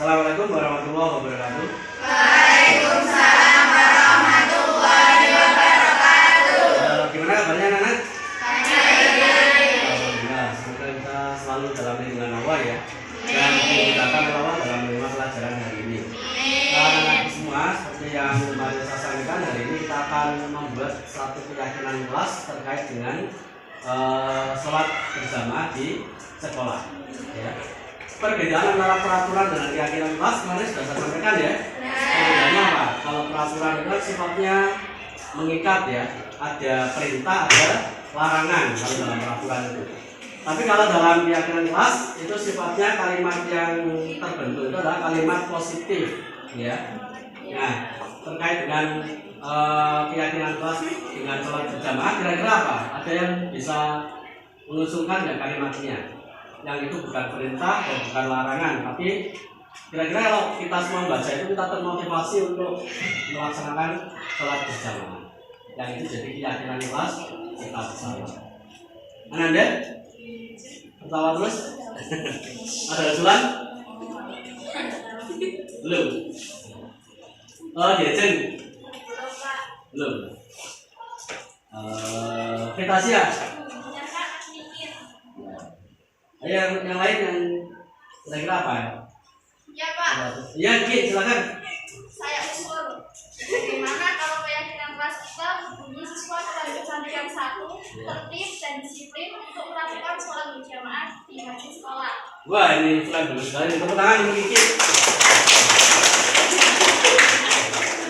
Assalamualaikum warahmatullahi wabarakatuh. Waalaikumsalam warahmatullahi wabarakatuh. Gimana kabarnya anak-anak? Baik. Alhamdulillah, semoga kita selalu dalam lindungan Allah ya. Dan dimudahkan oleh Allah dalam menerima pelajaran hari ini. Anak-anak semua, seperti yang kemarin saya sampaikan, hari ini kita akan membuat satu keyakinan kelas terkait dengan sholat berjamaah di sekolah. Ya. Perbedaan antara peraturan dengan keyakinan kelas kemarin sudah saya sampaikan ya. Perbedaannya apa? Kalau peraturan itu sifatnya mengikat ya, ada perintah, ada larangan kalau dalam peraturan itu. Tapi kalau dalam keyakinan kelas itu sifatnya kalimat yang terbentuk itu adalah kalimat positif ya. Nah, terkait dengan keyakinan kelas dengan sholat berjamaah kira-kira apa? Ada yang bisa mengusulkan nggak kalimatnya? Yang itu bukan perintah dan bukan larangan, tapi kira-kira kalau kita semua membaca itu kita termotivasi untuk melaksanakan sholat berjamaah. Yang itu jadi keyakinan kelas kita bersama. Ananda? Pertama terus? Ada usulan? Belum. Oh, Dejen? Belum. Vitasia? Yang lain yang kira-kira apa ya? Ya Pak. Ya, Ki, silakan. Saya usul. Bagaimana kalau keyakinan kelas kita berbunyi siswa kepada kecantikan satu, tertib dan disiplin untuk melakukan sholat berjamaah di masjid sekolah. Wah, ini usulan bagus sekali. Tepuk tangan untuk Kiki.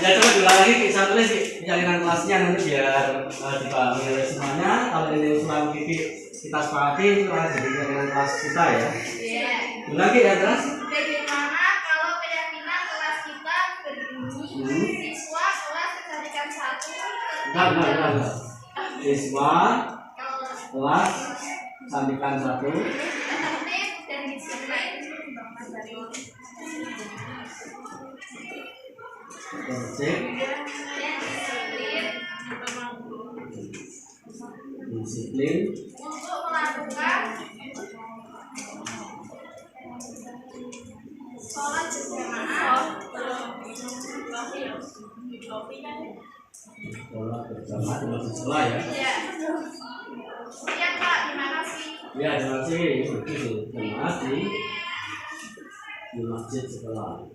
Ya, coba diulang lagi, Ki. Saya tulis keyakinan kelasnya nanti biar dipahami oleh semuanya. Kalau ini usulan Kiki kita sepakati, itu akan jadi keyakinan kelas kita ya. Iya. Ulang, Ki, yang keras. Bagaimana kalau keyakinan kelas kita berbunyi siswa kelas kecantikan satu, Enggak. Siswa kelas cantikan satu, tertib dan disiplin. disiplin Untuk melakukan sholat berjamaah sholat berjamaah di masjid sekolah ya. ya. Iya Pak, gimana sih? Ya, terima kasih. Itu jamaah di masjid sekolah.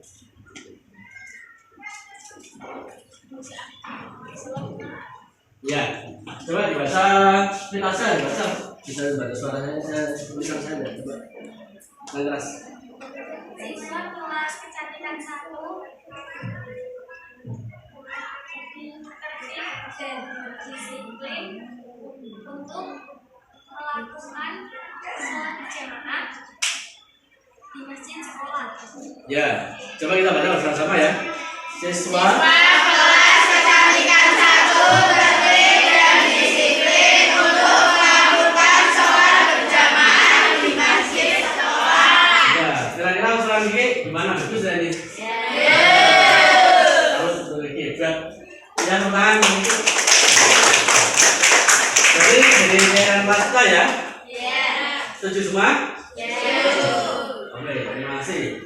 Ya, coba dibaca Vitasia, dibaca. Bisa dibaca suaranya, tulisan saya enggak? Coba. Yang keras. Siswa kelas kecantikan satu, tertib dan disiplin untuk melakukan sholat berjamaah di masjid sekolah. Ya, coba kita baca bersama-sama ya. Siswa kelas kecantikan satu, tertib dan disiplin untuk melakukan sholat berjamaah di masjid sekolah. ya, kira-kira usulan Kiki gimana? Bagus ya ini? Harus betul Kiki. Ya, pertanyaan Kiki. Jadi keyakinan kelas kita ya? Setuju semua? Oke, terima kasih.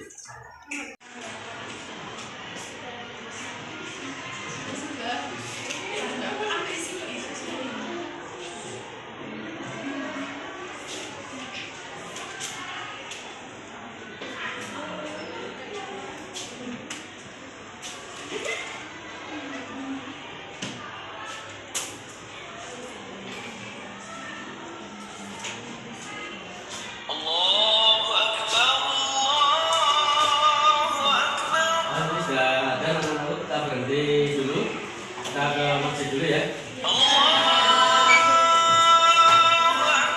Kita ke masjid dulu ya.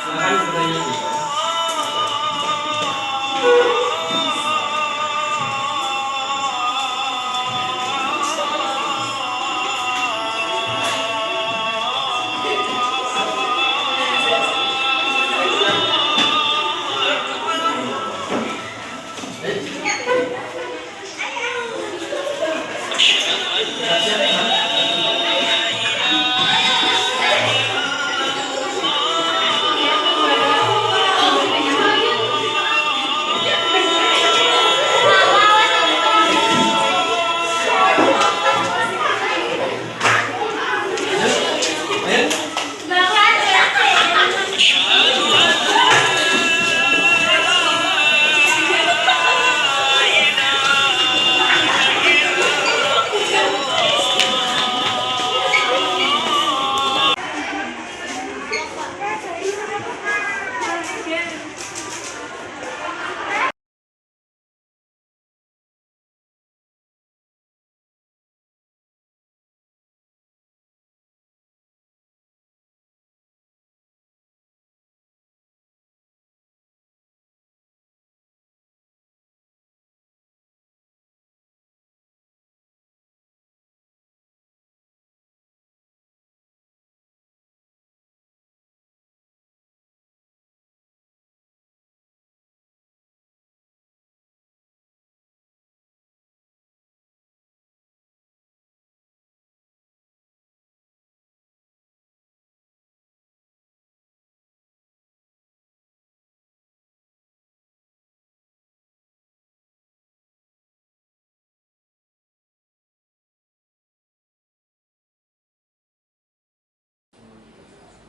Silakan bertanya.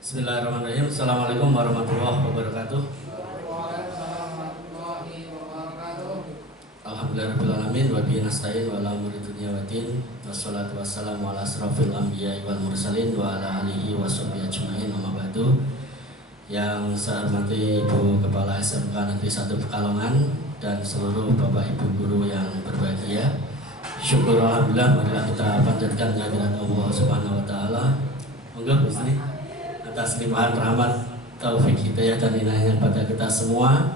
Bismillahirrahmanirrahim. Assalamualaikum warahmatullahi wabarakatuh. Alhamdulillahirrahmanirrahim. Wa bihi nasta'in wa ala umuri dunya waddin. Wassalatu wassalamu ala asrofil anbiya'i wal mursalin wa ala alihi wa sahbihi ajma'in. Amma ba'du. Yang saya hormati Ibu Kepala SMK Negeri 1 Pekalongan dan seluruh Bapak Ibu guru yang berbahagia. Syukur alhamdulillah, marilah kita panjatkan kehadirat Allah Subhanahu wa taala. Monggo Gusti atas limpahan rahmat, taufik, hidayah dan inayahnya pada kita semua,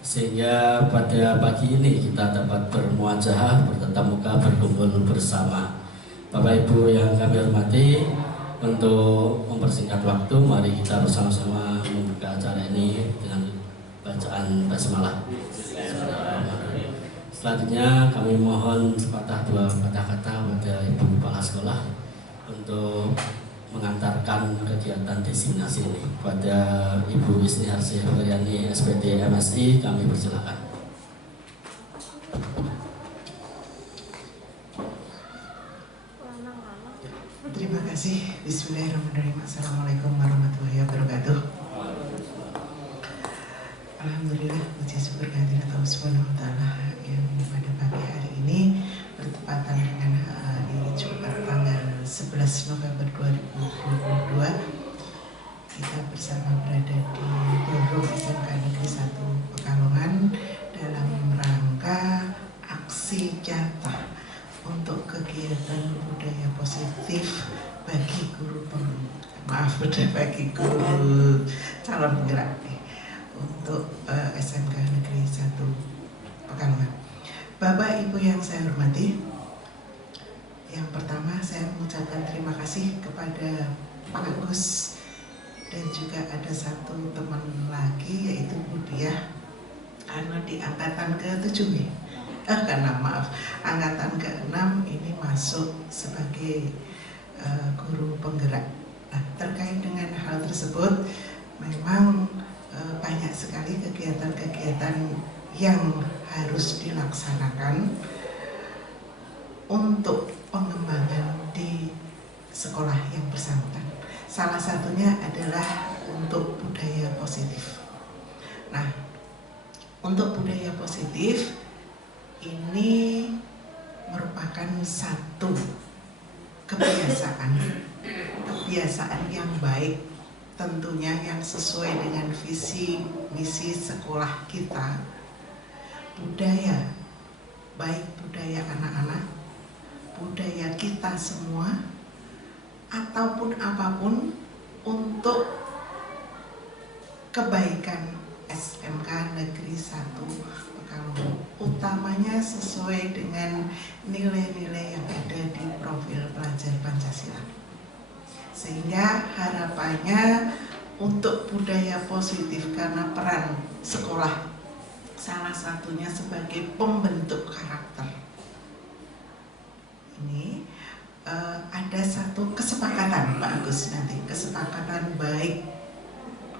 sehingga pada pagi ini kita dapat bermuajahah, bertatap muka, berkumpul bersama. Bapak Ibu yang kami hormati, untuk mempersingkat waktu, mari kita bersama-sama membuka acara ini dengan bacaan basmalah. Selanjutnya kami mohon sepatah dua patah kata pada Ibu Kepala Sekolah untuk mengantarkan kegiatan destinasi ini. Pada Ibu Wisni Harsih Feryani SPD MSI, kami persilakan. Terima kasih. Bismillahirrahmanirrahim. Assalamualaikum warahmatullahi wabarakatuh. Alhamdulillah, puji syukur kehadirat Allah Subhanahu wa taala yang pada pagi hari ini bertepatan dengan hari Jumat tanggal 11 November 2022 kita bersama berada di Dorong SMK Negeri 1 Pekalongan dalam rangka aksi nyata untuk kegiatan budaya positif bagi guru bagi guru calon penggerak untuk SMK Negeri 1 Pekalongan. Bapak Ibu yang saya hormati, yang pertama saya mengucapkan terima kasih kepada Pak Agus dan juga ada satu teman lagi yaitu Budiah, karena di angkatan ke-7 angkatan ke-6 ini masuk sebagai guru penggerak. Nah, terkait dengan hal tersebut memang banyak sekali kegiatan-kegiatan yang harus dilaksanakan untuk pengembangan di sekolah yang bersangkutan. Salah satunya adalah untuk budaya positif. Nah, untuk budaya positif ini merupakan satu kebiasaan yang baik, tentunya yang sesuai dengan visi misi sekolah kita. Budaya, baik budaya anak-anak, budaya kita semua, ataupun apapun untuk kebaikan SMK Negeri 1 Pekalongan, utamanya sesuai dengan nilai-nilai yang ada di profil pelajar Pancasila. Sehingga harapannya untuk budaya positif, karena peran sekolah salah satunya sebagai pembentuk karakter. Ini ada satu kesepakatan Pak Agus nanti, kesepakatan baik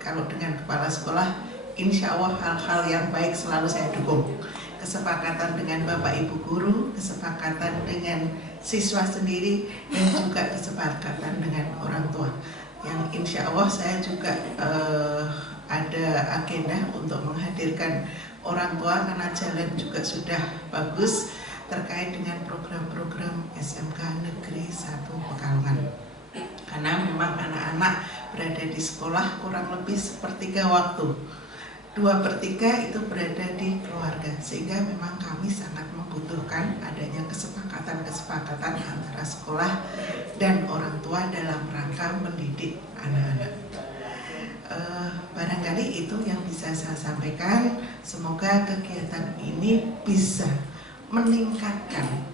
kalau dengan kepala sekolah, insya Allah hal-hal yang baik selalu saya dukung. Kesepakatan dengan Bapak Ibu guru, kesepakatan dengan siswa sendiri, dan juga kesepakatan dengan orang tua. Yang insya Allah saya juga ada agenda untuk menghadirkan orang tua, karena jalan juga sudah bagus terkait dengan program-program SMK Negeri 1 Pekalongan. Karena memang anak-anak berada di sekolah kurang lebih sepertiga waktu, 2/3 itu berada di keluarga, sehingga memang kami sangat membutuhkan adanya kesepakatan antara sekolah dan orang tua dalam rangka mendidik anak-anak. Barangkali itu yang bisa saya sampaikan. Semoga kegiatan ini bisa meningkatkan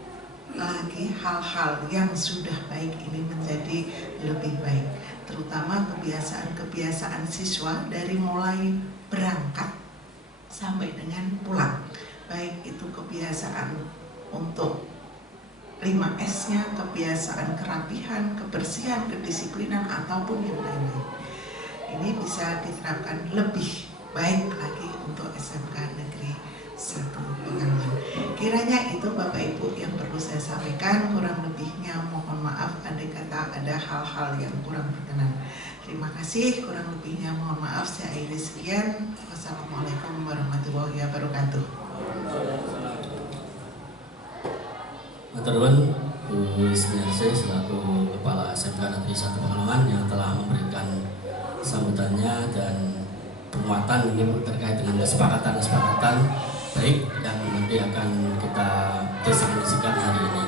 lagi hal-hal yang sudah baik ini menjadi lebih baik, terutama kebiasaan-kebiasaan siswa dari mulai berangkat sampai dengan pulang, baik itu kebiasaan untuk 5S-nya, kebiasaan kerapihan, kebersihan, kedisiplinan, ataupun yang lain-lain. Ini bisa diterapkan lebih baik lagi untuk SMK Negeri satu Pekalongan. Kiranya itu Bapak Ibu yang perlu saya sampaikan, kurang lebihnya mohon maaf andai kata ada hal-hal yang kurang berkenan. Terima kasih, kurang lebihnya mohon maaf, saya akhiri sekian. Wassalamualaikum warahmatullahi wabarakatuh. Matur nuwun Bu Isniarse selaku Kepala SMK Negeri 1 Pekalongan yang telah memberikan sambutannya dan penguatan ini terkait dengan kesepakatan baik yang nanti akan kita distribusikan hari ini.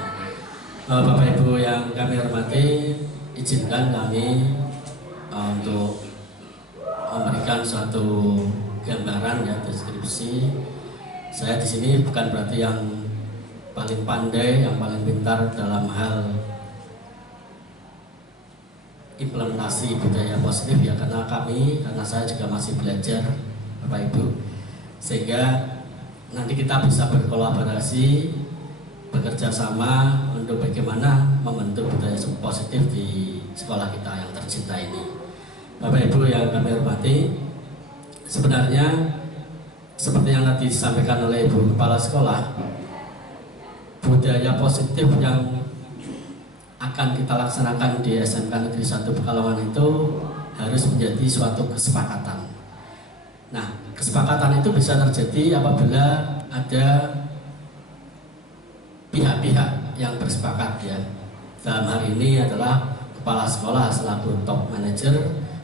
Bapak Ibu yang kami hormati, izinkan kami untuk memberikan suatu gambaran ya, deskripsi. Saya di sini bukan berarti yang paling pandai, yang paling pintar dalam hal implementasi budaya positif ya, karena saya juga masih belajar Bapak Ibu, sehingga nanti kita bisa berkolaborasi, bekerja sama untuk bagaimana membentuk budaya positif di sekolah kita yang tercinta ini. Bapak Ibu yang kami hormati, sebenarnya seperti yang tadi disampaikan oleh Ibu Kepala Sekolah, budaya positif yang akan kita laksanakan di SMK Negeri 1 Pekalongan itu harus menjadi suatu kesepakatan. Nah, kesepakatan itu bisa terjadi apabila ada pihak-pihak yang bersepakat ya. Dalam hal ini adalah kepala sekolah selaku top manager,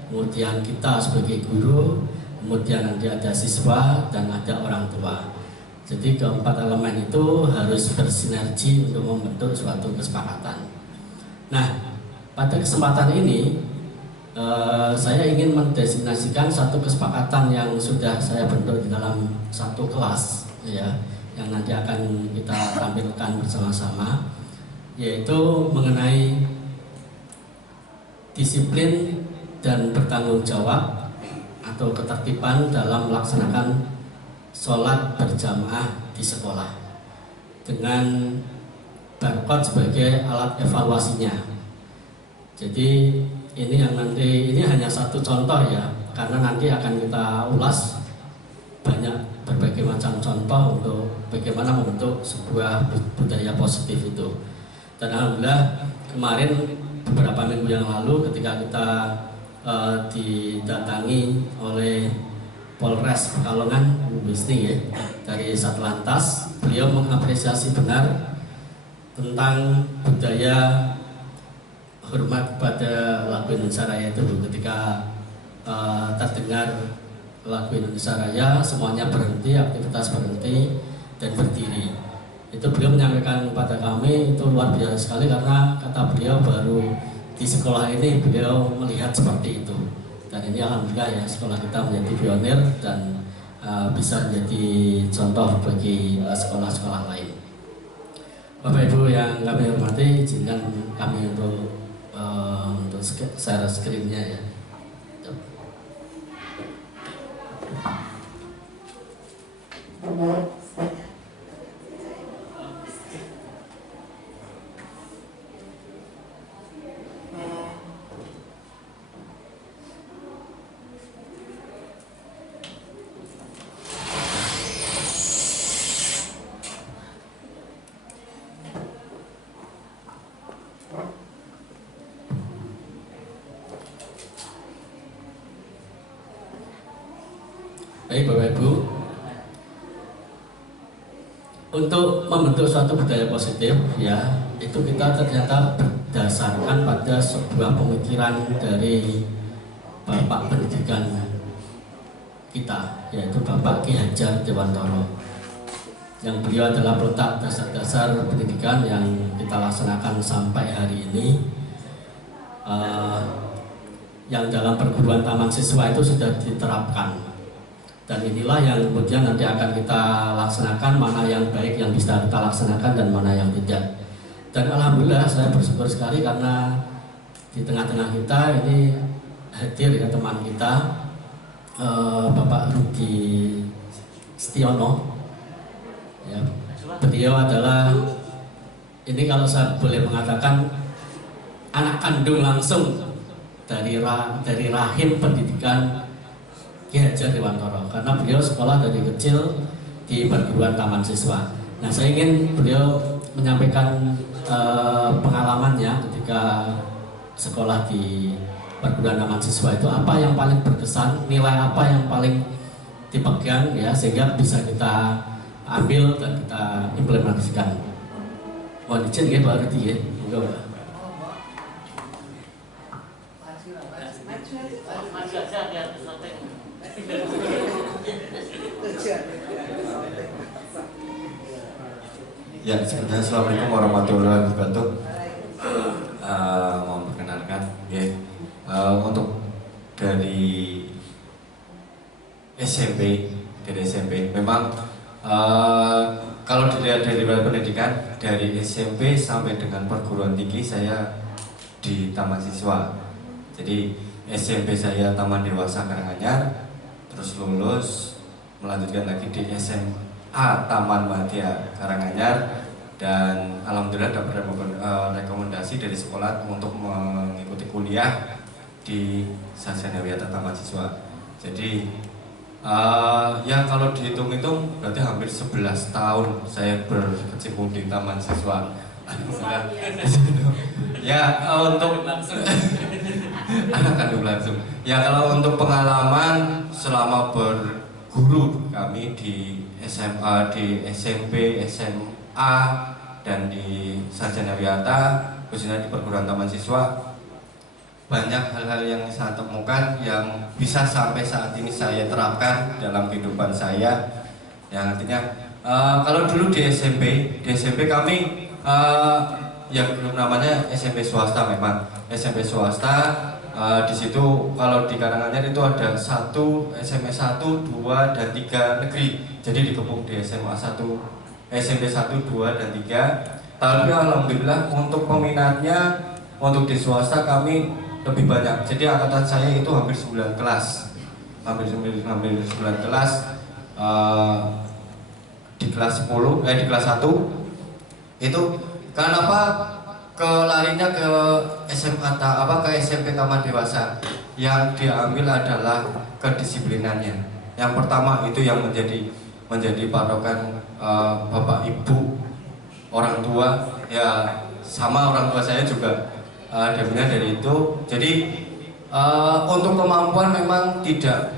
kemudian kita sebagai guru, kemudian nanti ada siswa dan ada orang tua. Jadi keempat elemen itu harus bersinergi untuk membentuk suatu kesepakatan. Nah, pada kesempatan ini saya ingin mendesignasikan satu kesepakatan yang sudah saya bentuk di dalam satu kelas ya, yang nanti akan kita tampilkan bersama-sama, yaitu mengenai disiplin dan bertanggung jawab atau ketertiban dalam melaksanakan sholat berjamaah di sekolah dengan barcode sebagai alat evaluasinya. Jadi ini hanya satu contoh ya, karena nanti akan kita ulas banyak berbagai macam contoh untuk bagaimana membentuk sebuah budaya positif itu. Dan alhamdulillah kemarin beberapa minggu yang lalu ketika kita didatangi oleh Polres Pekalongan Bu Wisni ya, dari Satlantas, beliau mengapresiasi benar tentang budaya hormat kepada lagu Indonesia Raya itu. Ketika terdengar lagu Indonesia Raya, semuanya berhenti, aktivitas berhenti dan berdiri. Itu beliau menyampaikan kepada kami, itu luar biasa sekali, karena kata beliau baru di sekolah ini beliau melihat seperti itu. Dan ini alhamdulillah ya, sekolah kita menjadi pionir dan bisa menjadi contoh bagi sekolah-sekolah lain. Bapak Ibu yang kami hormati, izinkan kami untuk share screen-nya ya. Baik Bapak Ibu, untuk membentuk suatu budaya positif ya, itu kita ternyata berdasarkan pada sebuah pemikiran dari Bapak Pendidikan kita, yaitu Bapak Ki Hajar Dewantoro, yang beliau adalah peletak dasar-dasar pendidikan yang kita laksanakan sampai hari ini, yang dalam perguruan taman siswa itu sudah diterapkan. Dan inilah yang kemudian nanti akan kita laksanakan, mana yang baik yang bisa kita laksanakan dan mana yang tidak. Dan alhamdulillah saya bersyukur sekali karena di tengah-tengah kita ini hadir ya teman kita, Bapak Rudi Setiono ya. Beliau adalah, ini kalau saya boleh mengatakan, anak kandung langsung dari rahim pendidikan Ki Hajar Dewantoro, karena beliau sekolah dari kecil di perguruan taman siswa. Nah, saya ingin beliau menyampaikan pengalamannya ketika sekolah di perguruan taman siswa itu, apa yang paling berkesan, nilai apa yang paling dipegang ya, sehingga bisa kita ambil dan kita implementasikan. Mohon izin ya Pak Rudi ya. Ya, sebenarnya Assalamualaikum warahmatullahi wabarakatuh. Mau perkenalkan, ya, untuk dari SMP, memang kalau dilihat dari pendidikan dari SMP sampai dengan perguruan tinggi saya di Taman Siswa. Jadi SMP saya Taman Dewasa Karanganyar, terus lulus melanjutkan lagi di SMA Taman Madya Karanganyar, dan alhamdulillah dapat rekomendasi dari sekolah untuk mengikuti kuliah di Sarjana Wiyata Taman Siswa. Jadi ya kalau dihitung-hitung berarti hampir 11 tahun saya berkecimpung di Taman Siswa. Ya untuk anak kandung langsung. Ya kalau untuk pengalaman selama berguru kami di SMA, di SMP, SMA, dan di Sarjana Wiyata, khususnya di perguruan Taman Siswa, banyak hal-hal yang saya temukan yang bisa sampai saat ini saya terapkan dalam kehidupan saya. Yang artinya kalau dulu di SMP kami yang namanya SMP swasta, memang SMP swasta. Di situ kalau di Karanganyar itu ada SMP 1, 2, dan 3 negeri. Jadi digabung di SMP 1, 2, dan 3. Tapi alhamdulillah untuk peminatnya untuk di swasta kami lebih banyak. Jadi angkatan saya itu hampir 9 kelas. Hampir 9 kelas. Di kelas 10, di kelas 1 itu kenapa kelarinya ke SMA ke SMP Taman Dewasa? Yang diambil adalah kedisiplinannya. Yang pertama itu yang menjadi patokan bapak ibu, orang tua, ya sama orang tua saya juga dapatnya dari itu. Jadi untuk kemampuan memang tidak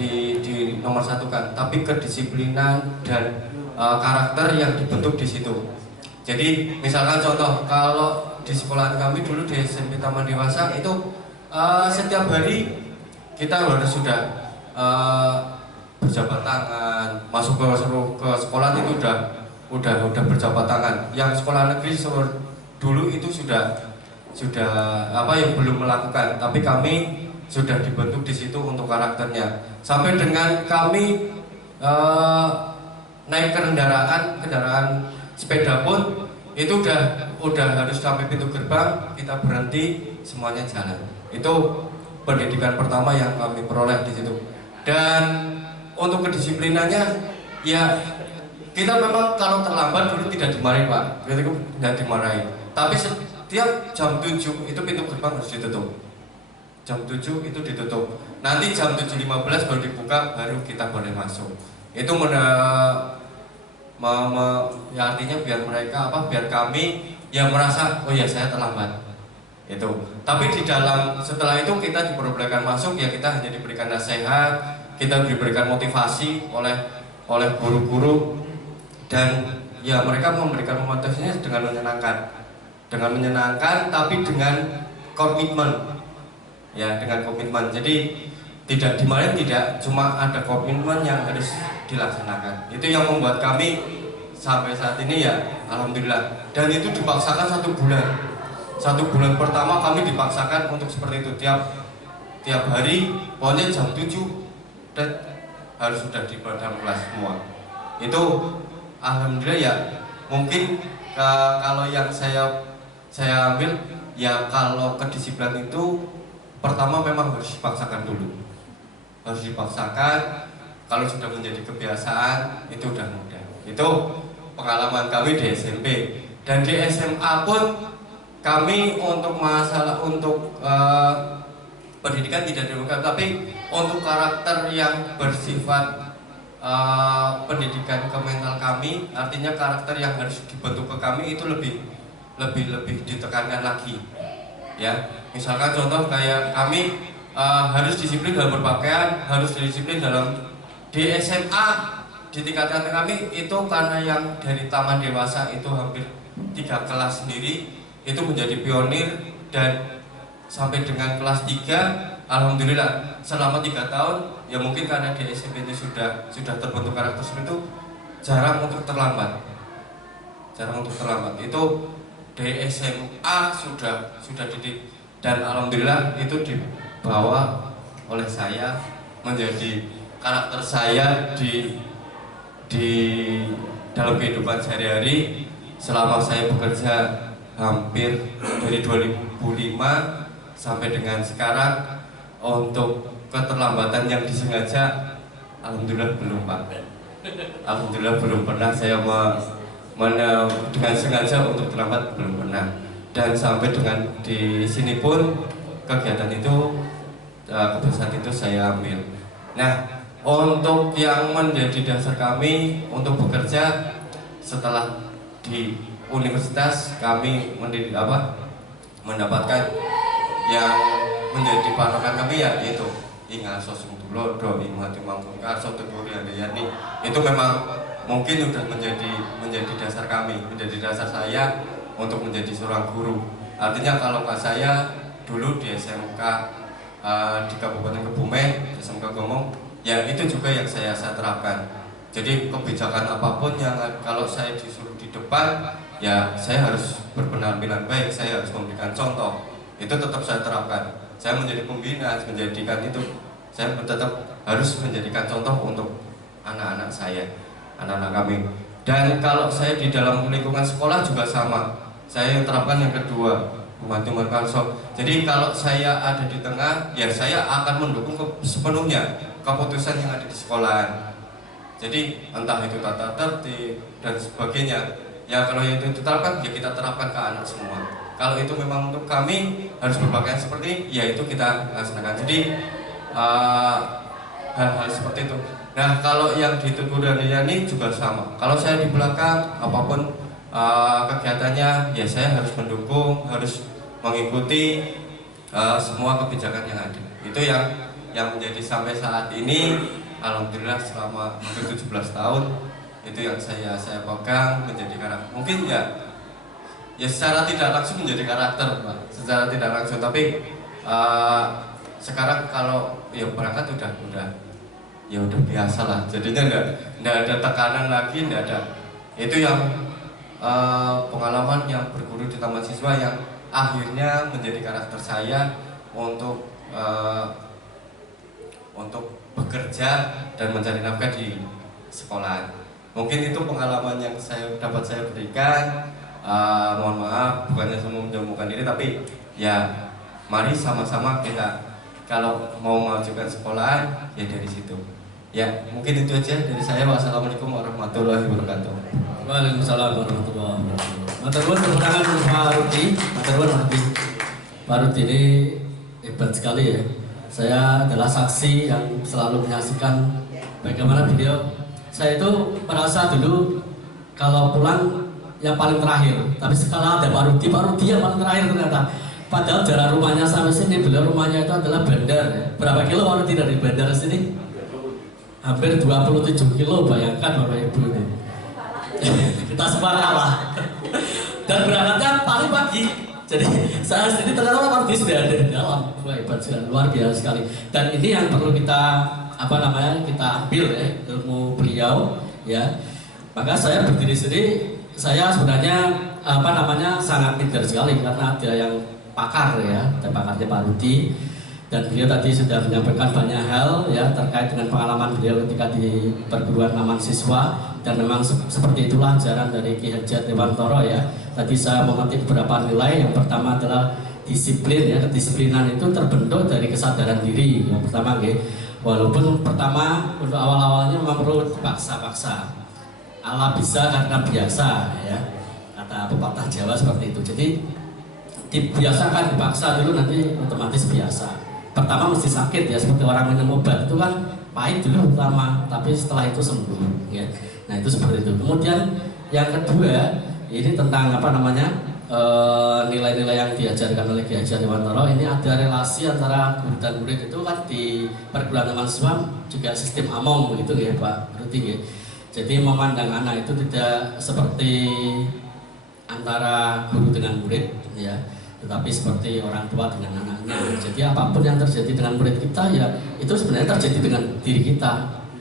di nomor satukan, tapi kedisiplinan dan karakter yang dibentuk di situ. Jadi misalkan contoh, kalau di sekolahan kami dulu di SMP Taman Dewasa itu setiap hari kita harus sudah berjabat tangan, masuk ke sekolah itu udah berjabat tangan. Yang sekolah negeri dulu itu sudah yang belum melakukan, tapi kami sudah dibentuk di situ untuk karakternya. Sampai dengan kami naik kendaraan sepeda pun itu udah harus sampai pintu gerbang kita berhenti, semuanya jalan. Itu pendidikan pertama yang kami peroleh di situ. Dan untuk kedisiplinannya ya kita memang kalau terlambat dulu tidak dimarahi Pak, itu tidak dimarahi. Tapi setiap jam 7 itu pintu gerbang harus ditutup. Jam 7 itu ditutup. Nanti jam 7.15 baru dibuka, baru kita boleh masuk. Itu ya artinya biar kami yang merasa oh ya saya terlambat itu. Tapi di dalam setelah itu kita diperbolehkan masuk, ya kita hanya diberikan nasihat, kita diberikan motivasi oleh guru-guru, dan ya mereka memberikan motivasinya dengan menyenangkan tapi dengan komitmen, ya dengan komitmen. Jadi tidak dimarahin, tidak, cuma ada komitmen yang harus dilaksanakan. Itu yang membuat kami sampai saat ini ya alhamdulillah. Dan itu dipaksakan 1 bulan. 1 bulan pertama kami dipaksakan untuk seperti itu, tiap hari pokoknya jam 7 dan harus sudah di dalam kelas semua. Itu alhamdulillah ya. Mungkin kalau yang saya ambil ya, kalau kedisiplinan itu pertama memang harus dipaksakan dulu. Harus dipaksakan, kalau sudah menjadi kebiasaan itu udah mudah. Itu pengalaman kami di SMP. Dan di SMA pun kami untuk pendidikan tidak dibuka, tapi untuk karakter yang bersifat pendidikan ke mental kami, artinya karakter yang harus dibentuk ke kami itu lebih ditekankan lagi. Ya, misalkan contoh kayak kami harus disiplin dalam berpakaian, harus disiplin dalam di SMA di tingkatan kami itu karena yang dari taman dewasa itu hampir 3 kelas sendiri itu menjadi pionir dan sampai dengan kelas 3 alhamdulillah selama 3 tahun ya mungkin karena di SMP itu sudah terbentuk karakter seperti itu jarang untuk terlambat itu dari SMA sudah didik dan alhamdulillah itu dibawa oleh saya menjadi karakter saya di dalam kehidupan sehari-hari selama saya bekerja hampir dari 2005 sampai dengan sekarang. Untuk keterlambatan yang disengaja alhamdulillah belum Pak, alhamdulillah belum pernah saya dengan sengaja untuk terlambat belum pernah dan sampai dengan di sini pun kegiatan itu kebiasaan itu saya ambil. Nah, untuk yang menjadi dasar kami untuk bekerja setelah di universitas kami mendapatkan yang menjadi patokan kami ya itu Ingaso Sungtulodo, Imhati Mangkunkarso, Tuturi Handayani itu memang mungkin sudah menjadi dasar kami, menjadi dasar saya untuk menjadi seorang guru. Artinya kalau saya dulu di SMK di Kabupaten Kebumen, SMK Gomong, ya itu juga yang saya terapkan. Jadi kebijakan apapun yang kalau saya disuruh di depan, ya saya harus berpenampilan baik, saya harus memberikan contoh. Itu tetap saya terapkan. Saya menjadi pembina, menjadikan itu, saya tetap harus menjadikan contoh untuk anak-anak saya, anak-anak kami. Dan kalau saya di dalam lingkungan sekolah juga sama. Saya yang terapkan yang kedua, membantu Markanso. Jadi kalau saya ada di tengah, ya saya akan mendukung sepenuhnya keputusan yang ada di sekolahan. Jadi entah itu tata tertib dan sebagainya. Ya kalau itu diterapkan, ya kita terapkan ke anak semua. Kalau itu memang untuk kami harus berpakaian seperti, ya itu kita laksanakan. Jadi hal-hal seperti itu. Nah kalau yang di Tugu Handayani juga sama. Kalau saya di belakang apapun kegiatannya, ya saya harus mendukung, harus mengikuti semua kebijakan yang ada. Itu yang menjadi sampai saat ini, alhamdulillah selama hampir 17 tahun itu yang saya pegang menjadi karakter. Mungkin ya secara tidak langsung menjadi karakter, Pak. Secara tidak langsung, tapi sekarang kalau ya berangkat udah biasa lah. Jadinya enggak ada tekanan lagi, enggak ada. Itu yang pengalaman yang berguru di Taman Siswa yang akhirnya menjadi karakter saya untuk bekerja dan mencari nafkah di sekolah. Mungkin itu pengalaman yang dapat saya berikan. Mohon maaf, bukannya semua menjamukan diri, tapi ya mari sama-sama kita kalau mau mengajukan sekolahan ya dari situ. Ya mungkin itu aja dari saya. Wassalamualaikum warahmatullahi wabarakatuh. Waalaikumsalam warahmatullahi wabarakatuh. Maturnuwun tepuk tangan untuk Pak Rudi. Maturnuwun Pak Rudi ini hebat sekali ya. Saya adalah saksi yang selalu menyaksikan bagaimana beliau. Saya itu merasa dulu kalau pulang yang paling terakhir, tapi sekarang ada Pak Rudi yang paling terakhir ternyata. Padahal jarak rumahnya sampai sini, beliau rumahnya itu adalah Bandar. Berapa kilo Pak Rudi dari Bandar sini? Hampir 27 kilo, bayangkan Bapak Ibu ini. Kita semua kalah. Dan berangkatnya paling pagi. Jadi saya sendiri ternyata Pak Rudi sudah ada di dalam. Wah, hebat sekali, luar biasa sekali. Dan ini yang perlu kita kita ambil ya, ilmu beliau ya. Maka saya berdiri sini, saya sebenarnya sangat pintar sekali karena dia yang pakar ya, dan pakarnya Pak Rudi. Dan beliau tadi sudah menyampaikan banyak hal ya terkait dengan pengalaman beliau ketika di perguruan Taman Siswa, dan memang seperti itulah ajaran dari Ki Hajar Dewantara ya. Tadi saya memetik beberapa nilai. Yang pertama adalah disiplin ya. Kedisiplinan itu terbentuk dari kesadaran diri. Yang pertama walaupun pertama untuk awal-awalnya memang perlu dipaksa-paksa. Allah bisa karena biasa ya, kata pepatah Jawa seperti itu. Jadi dibiasakan, dipaksa dulu, nanti otomatis biasa. Pertama mesti sakit ya, seperti orang minum obat itu kan pahit dulu pertama, tapi setelah itu sembuh ya. Nah itu seperti itu. Kemudian yang kedua ini tentang apa namanya nilai-nilai yang diajarkan oleh Ki Hajar Dewantara. Ini ada relasi antara guru dan murid. Itu kan di perguruan mahasiswa juga sistem among begitu ya Pak Ruti ya. Jadi memandang anak itu tidak seperti antara guru dengan murid ya, tetapi seperti orang tua dengan anaknya. Jadi apapun yang terjadi dengan murid kita ya itu sebenarnya terjadi dengan diri kita.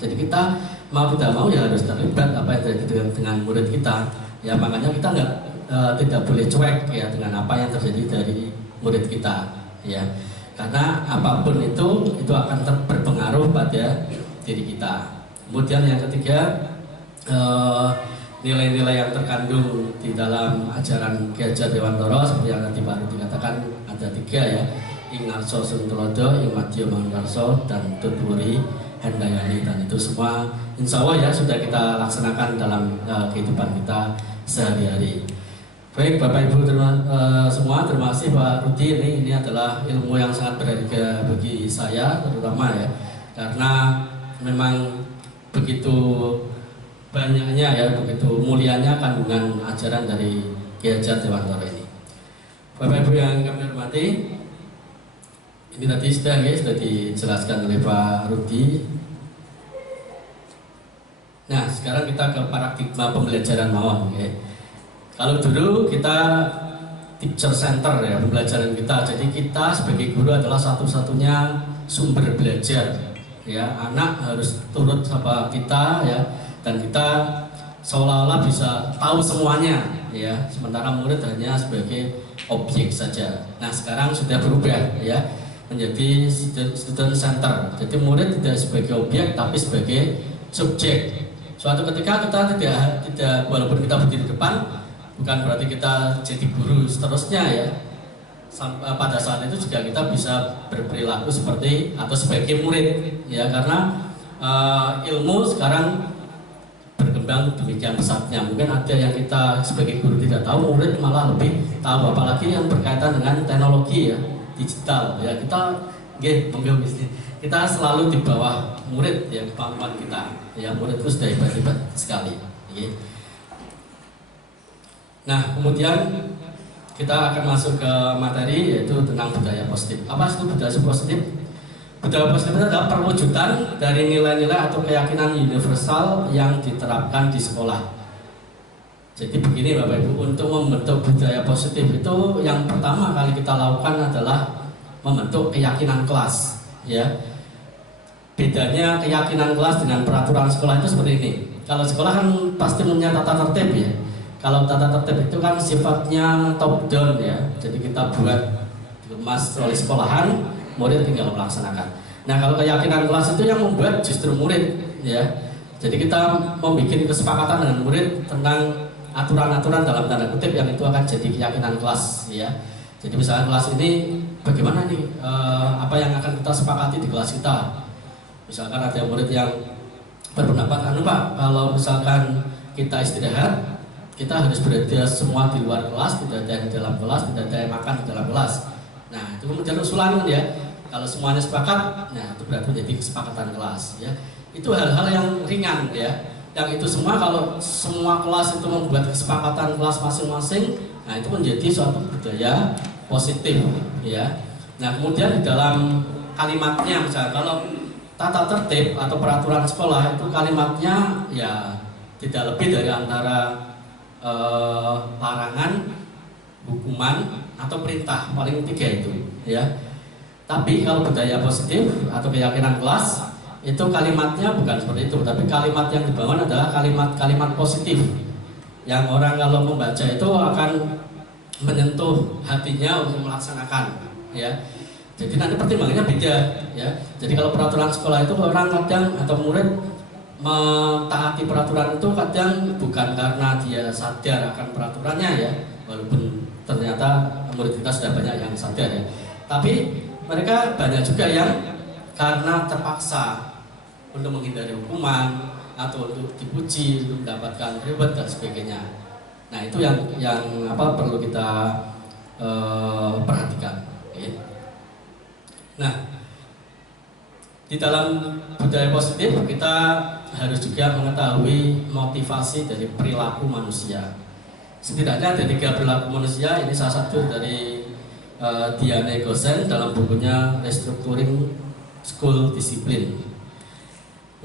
Jadi kita mau tidak mau ya harus terlibat apa yang terjadi dengan murid kita. Ya makanya kita tidak boleh cuek ya dengan apa yang terjadi dari murid kita ya. Karena apapun itu akan berpengaruh pada diri kita. Kemudian yang ketiga nilai-nilai yang terkandung di dalam ajaran Ki Hajar Dewantara seperti yang tadi Pak Ruti katakan ada 3 ya, ing ngarsa suntulodo, ing madya mangarsa, dan tuturi handayani. Dan itu semua insya Allah ya sudah kita laksanakan dalam kehidupan kita sehari-hari. Baik Bapak Ibu semua, terima kasih Pak Ruti. Ini adalah ilmu yang sangat berharga bagi saya terutama ya, karena memang begitu banyaknya ya, begitu mulianya kandungan ajaran dari Ki Hajar Dewantara ini. Bapak Ibu yang kami hormati, ini tadi sudah dijelaskan oleh Pak Ruti. Nah sekarang kita ke paradigma pembelajaran mawon ya. Kalau dulu kita teacher center ya pembelajaran kita, jadi kita sebagai guru adalah satu-satunya sumber belajar ya. Anak harus turut sama kita ya, dan kita seolah-olah bisa tahu semuanya ya, sementara murid hanya sebagai objek saja. Nah sekarang sudah berubah ya menjadi student center. Jadi murid tidak sebagai objek tapi sebagai subjek. Suatu ketika kita tidak walaupun kita berdiri di depan, bukan berarti kita jadi guru seterusnya ya. Pada saat itu juga kita bisa berperilaku seperti atau sebagai murid ya, karena ilmu sekarang berkembang demikian pesatnya. Mungkin ada yang kita sebagai guru tidak tahu, murid malah lebih tahu, apalagi yang berkaitan dengan teknologi ya, digital ya. Kita selalu di bawah murid ya, kemampuan kita ya. Murid itu sudah hebat-hebat sekali ya. Nah kemudian kita akan masuk ke materi yaitu tentang budaya positif. Apa itu budaya positif? Budaya positif itu adalah perwujudan dari nilai-nilai atau keyakinan universal yang diterapkan di sekolah. Jadi begini Bapak Ibu, untuk membentuk budaya positif itu yang pertama kali kita lakukan adalah membentuk keyakinan kelas ya. Bedanya keyakinan kelas dengan peraturan sekolah itu seperti ini. Kalau sekolah kan pasti punya tata tertib ya. Kalau tata tertib itu kan sifatnya top down ya. Jadi kita buat dikemas oleh sekolahan, murid tinggal melaksanakan. Nah kalau keyakinan kelas itu yang membuat justru murid ya. Jadi kita membuat kesepakatan dengan murid tentang aturan-aturan dalam tanda kutip yang itu akan jadi keyakinan kelas ya. Jadi misalnya kelas ini bagaimana nih apa yang akan kita sepakati di kelas kita. Misalkan ada murid yang berpendapat, Pak, kalau misalkan kita istirahat, kita harus berada semua di luar kelas, tidak ada di dalam kelas, tidak ada yang makan di dalam kelas. Nah itu kemudian usulan ya. Kalau semuanya sepakat, nah itu berarti menjadi kesepakatan kelas ya. Itu hal-hal yang ringan ya. Yang itu semua kalau semua kelas itu membuat kesepakatan kelas masing-masing, nah itu menjadi suatu budaya positif ya. Nah kemudian di dalam kalimatnya misalnya kalau tata tertib atau peraturan sekolah itu kalimatnya ya tidak lebih dari antara larangan, hukuman atau perintah, paling 3 itu ya. Tapi kalau budaya positif atau keyakinan kelas itu kalimatnya bukan seperti itu, tapi kalimat yang dibangun adalah kalimat-kalimat positif yang orang kalau membaca itu akan menyentuh hatinya untuk melaksanakan ya. Jadi nanti pertimbangannya beda ya. Jadi kalau peraturan sekolah itu orang kadang atau murid mentaati peraturan itu kadang bukan karena dia sadar akan peraturannya ya, walaupun ternyata murid kita sudah banyak yang sadar ya. Tapi mereka banyak juga yang karena terpaksa untuk menghindari hukuman atau untuk dipuji, untuk mendapatkan reward dan sebagainya. Nah itu yang perlu kita perhatikan. Okay. Nah Di dalam budaya positif kita harus juga mengetahui motivasi dari perilaku manusia. Setidaknya ada 3 perilaku manusia. Ini salah satu dari Diane Gosen dalam bukunya Restructuring School Discipline.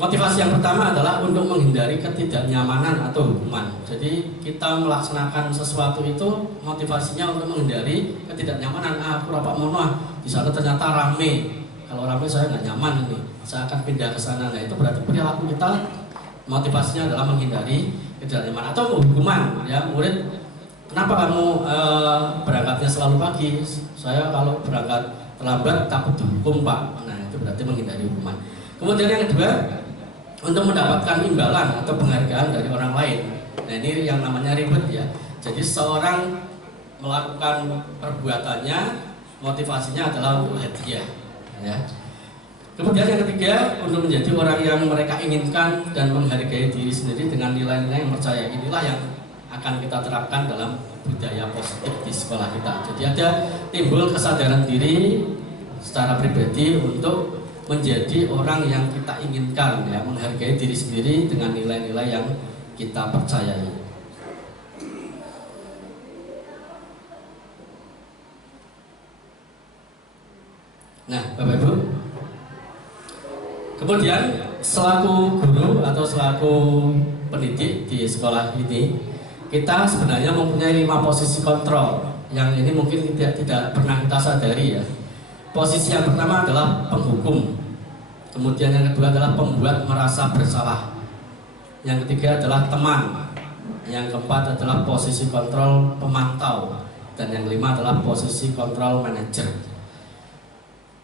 Motivasi yang pertama adalah untuk menghindari ketidaknyamanan atau hukuman. Jadi kita melaksanakan sesuatu itu motivasinya untuk menghindari ketidaknyamanan. Aku rapat mono, di sana ternyata rame. Kalau rame saya nggak nyaman ini, saya akan pindah ke sana. Nah itu berarti perilaku kita motivasinya adalah menghindari ketidaknyamanan atau hukuman. Ya murid, kenapa kamu berangkatnya selalu pagi? Saya kalau berangkat terlambat takut dihukum Pak. Nah itu berarti menghindari hukuman. Kemudian yang kedua, untuk mendapatkan imbalan atau penghargaan dari orang lain. Nah ini yang namanya reward ya. Jadi seorang melakukan perbuatannya motivasinya adalah untuk hadiah ya. Kemudian yang ketiga, untuk menjadi orang yang mereka inginkan dan menghargai diri sendiri dengan nilai-nilai yang percaya. Inilah yang akan kita terapkan dalam budaya positif di sekolah kita. Jadi ada timbul kesadaran diri secara pribadi untuk menjadi orang yang kita inginkan ya, menghargai diri sendiri dengan nilai-nilai yang kita percayai. Nah, Bapak Ibu, kemudian selaku guru atau selaku pendidik di sekolah ini, kita sebenarnya mempunyai 5 posisi kontrol yang ini mungkin tidak pernah kita sadari ya. Posisi yang pertama adalah penghukum, kemudian yang kedua adalah pembuat merasa bersalah, yang ketiga adalah teman, yang keempat adalah posisi kontrol pemantau, dan yang kelima adalah posisi kontrol manajer.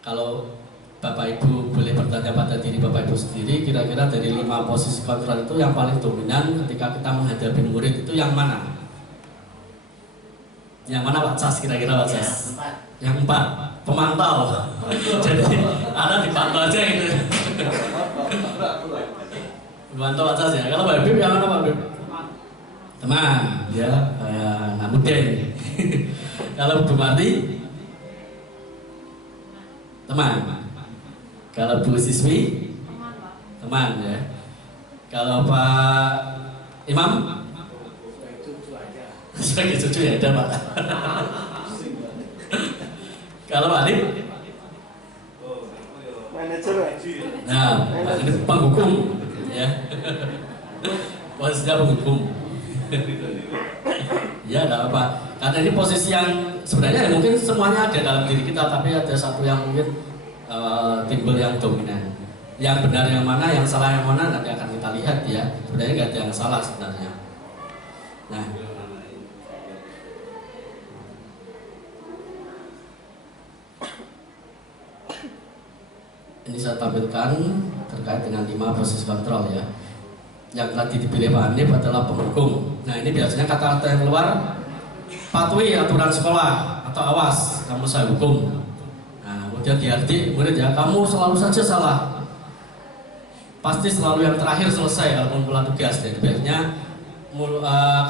Kalau Bapak Ibu boleh bertanya pada diri Bapak Ibu sendiri, kira-kira dari 5 posisi kontrol itu yang paling dominan ketika kita menghadapi murid itu yang mana? Yang mana Pak Cas, kira-kira Pak Cas? Yang 4, pemantau. Jadi ada dipantau aja gitu. Pemantau Pak Cas ya. Kalau Pak Bib yang mana Pak Bib? Teman, ya, Namudin. Kalau Bu Marti, teman. Kalau Bu Siswi, teman ya. Kalau Pak Imam, sebagai cucu ya ada Pak. Kalau Pak Alif, nah ini penghukum ya. Posisinya penghukum. Ya tidak apa. Karena ini posisi yang sebenarnya mungkin semuanya ada dalam diri kita, tapi ada satu yang mungkin timbul yang dominan. Yang benar yang mana, yang salah yang mana nanti akan kita lihat ya. Sebenarnya nggak ada yang salah sebenarnya. Nah, ini saya tampilkan terkait dengan 5 posisi kontrol ya. Yang tadi dipilih Pak Hanif adalah penghukum. Nah ini biasanya kata-kata yang keluar, patuhi aturan sekolah atau awas kamu saya hukum. Nah kemudian diarti murid ya, kamu selalu saja salah, pasti selalu yang terakhir selesai kalau mengumpulkan tugas. Jadi biasanya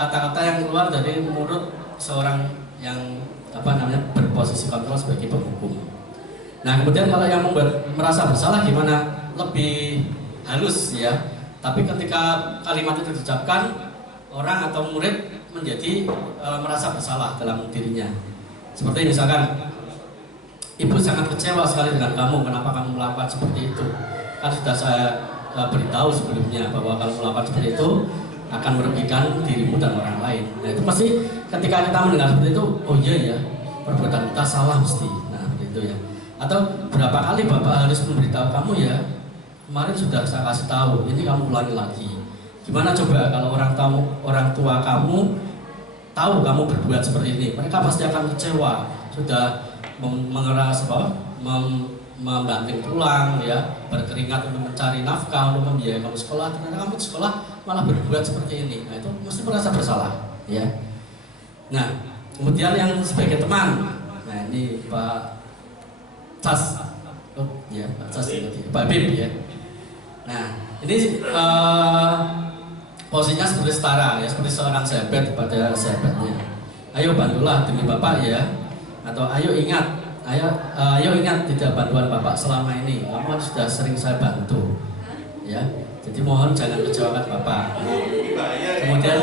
kata-kata yang keluar dari mulut seorang yang berposisi kontrol sebagai penghukum. Nah kemudian kalau yang merasa bersalah gimana? Lebih halus ya. Tapi ketika kalimat itu diucapkan, orang atau murid menjadi merasa bersalah dalam dirinya. Seperti misalkan, ibu sangat kecewa sekali dengan kamu, kenapa kamu melakukan seperti itu? Kan sudah saya beritahu sebelumnya bahwa kalau melakukan seperti itu akan merugikan dirimu dan orang lain. Nah itu pasti ketika kita mendengar seperti itu, oh iya ya, perbuatan kita salah mesti. Nah seperti itu ya. Atau berapa kali Bapak harus memberitahu kamu ya, kemarin sudah saya kasih tahu, ini kamu ulangi lagi. Gimana coba kalau orang tua kamu tahu kamu berbuat seperti ini, mereka pasti akan kecewa. Sudah mengeras membanting tulang ya, berkeringat untuk mencari nafkah, untuk membiayai kamu sekolah, ternyata kamu di sekolah malah berbuat seperti ini. Nah itu mesti merasa bersalah ya. Nah kemudian yang sebagai teman, nah ini Pak Cas, oh ya Pak Cas ini Pak Bib ya. Nah ini posisinya seperti setara ya, seperti seorang sahabat kepada sahabatnya. Ayo bantulah demi Bapak ya, atau ayo ingat ayo ingat tidak bantuan Bapak selama ini, kamu kan sudah sering saya bantu, ya. Jadi mohon jangan kecewakan Bapak. Kemudian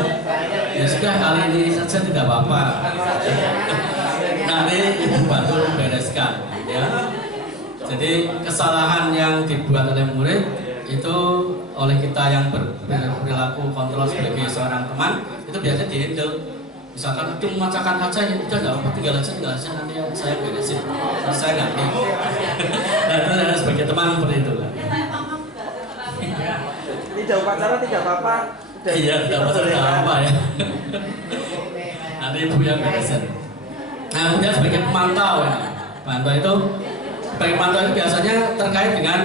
ya sudah kali ini saja tidak apa-apa. Nanti Ibu bantu bereskan, ya. Jadi kesalahan yang dibuat oleh murid itu oleh kita yang berperilaku kontrol sebagai seorang teman itu biasanya dihandle. Misalkan itu memecahkan kaca, ya udah nggak apa, tinggal aja nanti saya beresin, saya ngerti. Nah itu sebagai teman seperti itu. Tidak upacara tidak apa-apa. Iya tidak apa ya. Nanti ibu yang beresin. Nah kemudian sebagai pemantau ya, pemantau itu sebagai pemantau itu biasanya terkait dengan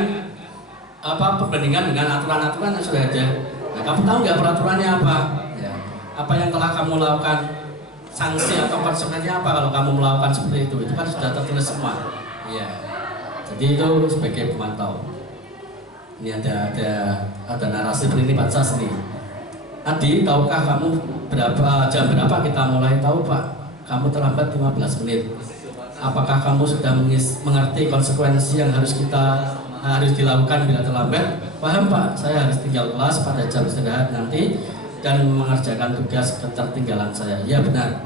perbandingan dengan aturan-aturan yang sudah ada. Nah kamu tahu nggak peraturannya apa? Apa yang telah kamu lakukan, sanksi atau konsekuensinya apa kalau kamu melakukan seperti itu kan sudah tertulis semua. Iya. Jadi itu sebagai pemantau. Ini ada narasi ini Pak Sas nih. Adi, tahukah kamu jam berapa kita mulai? Tahu Pak, kamu terlambat 15 menit. Apakah kamu sudah mengerti konsekuensi yang harus dilakukan bila terlambat? Paham Pak, saya harus tinggal kelas pada jam istirahat nanti dan mengerjakan tugas ketertinggalan saya. Iya benar.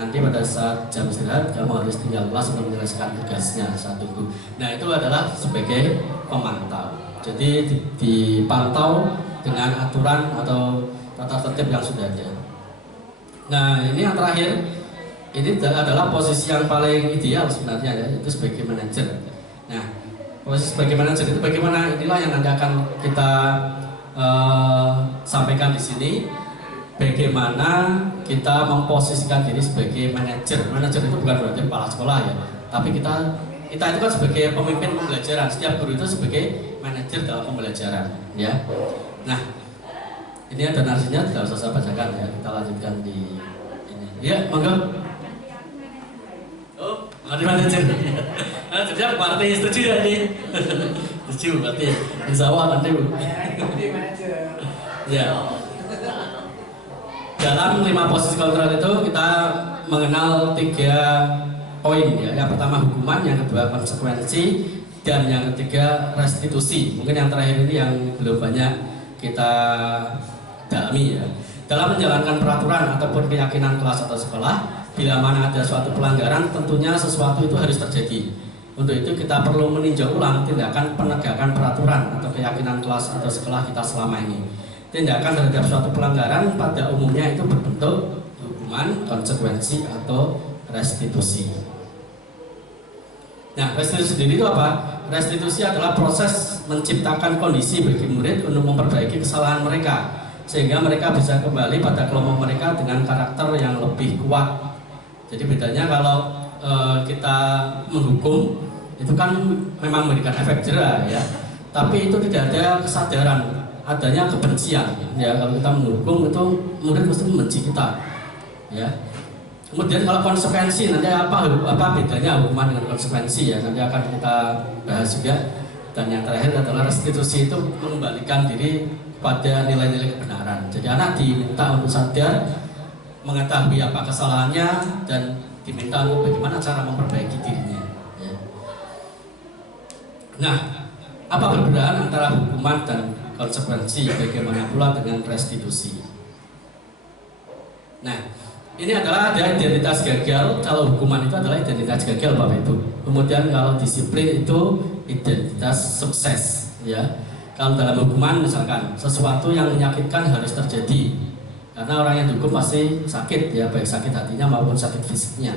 Nanti pada saat jam istirahat kamu harus tinggal kelas untuk menyelesaikan tugasnya saat tunggu. Nah itu adalah sebagai pemantau. Jadi dipantau dengan aturan atau tata tertib yang sudah ada. Nah ini yang terakhir, ini adalah posisi yang paling ideal sebenarnya ya, itu sebagai manajer. Nah posisi sebagai manajer itu bagaimana? Inilah yang nanti akan kita sampaikan di sini. Bagaimana kita memposisikan diri sebagai manajer. Manajer itu bukan berarti kepala sekolah ya, tapi kita itu kan sebagai pemimpin pembelajaran. Setiap guru itu sebagai manajer dalam pembelajaran, ya. Nah, ini ada narasinya, tidak usah saya bacakan ya. Kita lanjutkan di ini. Ya, monggo. Oh, ada manajer. Jadi berarti setuju ya ini? Setuju berarti. Insya Allah nanti. Ya. Dalam 5 posisi kontrol itu kita mengenal 3 poin ya. Yang pertama hukuman, yang kedua konsekuensi, dan yang ketiga restitusi. Mungkin yang terakhir ini yang belum banyak kita dalami ya. Dalam menjalankan peraturan ataupun keyakinan kelas atau sekolah, bila mana ada suatu pelanggaran, tentunya sesuatu itu harus terjadi. Untuk itu kita perlu meninjau ulang tindakan penegakan peraturan atau keyakinan kelas atau sekolah kita selama ini. Tindakan terhadap suatu pelanggaran pada umumnya itu berbentuk hukuman, konsekuensi, atau restitusi. Nah, restitusi sendiri itu apa? Restitusi adalah proses menciptakan kondisi bagi murid untuk memperbaiki kesalahan mereka, sehingga mereka bisa kembali pada kelompok mereka dengan karakter yang lebih kuat. Jadi bedanya kalau kita menghukum, itu kan memang memberikan efek jera ya, tapi itu tidak ada kesadaran, adanya kebencian ya. Kalau kita menghukum itu murid mesti membenci kita ya. Kemudian kalau konsekuensi, nanti apa bedanya hukuman dengan konsekuensi ya, nanti akan kita bahas juga. Dan yang terakhir adalah restitusi, itu mengembalikan diri pada nilai-nilai kebenaran. Jadi anak diminta untuk sadar, mengetahui apa kesalahannya, dan diminta untuk bagaimana cara memperbaiki dirinya ya. Nah, apa perbedaan antara hukuman dan konsekuensi, bagaimana pula dengan restitusi? Nah, ini adalah ada identitas gagal. Kalau hukuman itu adalah identitas gagal Bapak Ibu. Kemudian kalau disiplin itu identitas sukses ya. Kalau dalam hukuman misalkan sesuatu yang menyakitkan harus terjadi, karena orang yang dihukum pasti sakit ya, baik sakit hatinya maupun sakit fisiknya.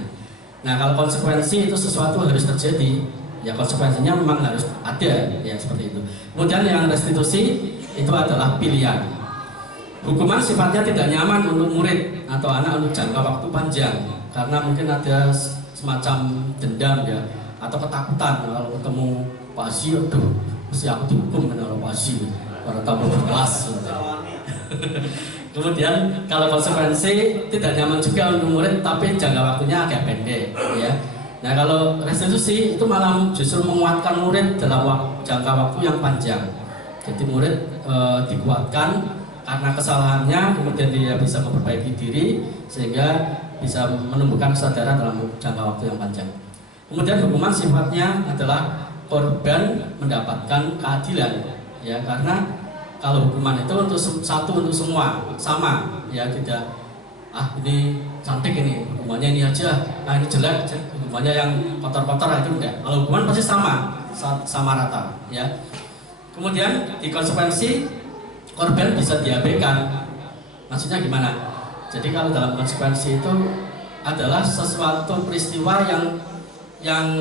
Nah kalau konsekuensi itu sesuatu harus terjadi ya, konsekuensinya memang harus ada ya, seperti itu. Kemudian yang restitusi itu adalah pilihan. Hukuman sifatnya tidak nyaman untuk murid atau anak untuk jangka waktu panjang, karena mungkin ada semacam dendam ya, atau ketakutan kalau ketemu Pak Haji, aduh mesti aku dihukum kalau Pak Haji para tamu berkelas. Kemudian kalau konsekuensi tidak nyaman juga untuk murid, tapi jangka waktunya agak pendek ya. Nah kalau restitusi itu malah justru menguatkan murid dalam jangka waktu yang panjang. Jadi murid dikuatkan karena kesalahannya, kemudian dia bisa memperbaiki diri sehingga bisa menumbuhkan kesadaran dalam jangka waktu yang panjang. Kemudian hukuman sifatnya adalah korban mendapatkan keadilan, ya, karena kalau hukuman itu untuk satu untuk semua sama, ya, tidak ini cantik ini hukumannya ini aja, ini jelek hukumannya yang kotor-kotor itu enggak. Kalau hukuman pasti sama rata, ya. Kemudian di konsekuensi korban bisa diabaikan. Maksudnya gimana? Jadi kalau dalam konsekuensi itu adalah sesuatu peristiwa yang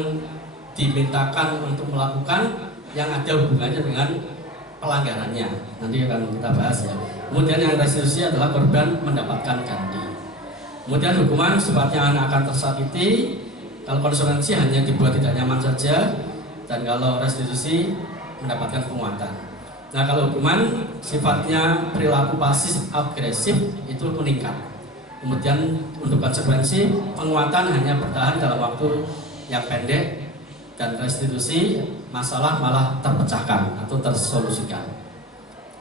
dimintakan untuk melakukan yang ada hubungannya dengan pelanggarannya. Nanti akan kita bahas, ya. Kemudian yang restitusi adalah korban mendapatkan ganti. Kemudian hukuman sifatnya anak akan tersakiti. Kalau konsekuensi hanya dibuat tidak nyaman saja, dan kalau restitusi mendapatkan penguatan. Nah, kalau hukuman sifatnya perilaku pasif agresif itu meningkat. Kemudian untuk konsekuensi penguatan hanya bertahan dalam waktu yang pendek, dan restitusi masalah malah terpecahkan atau tersolusikan.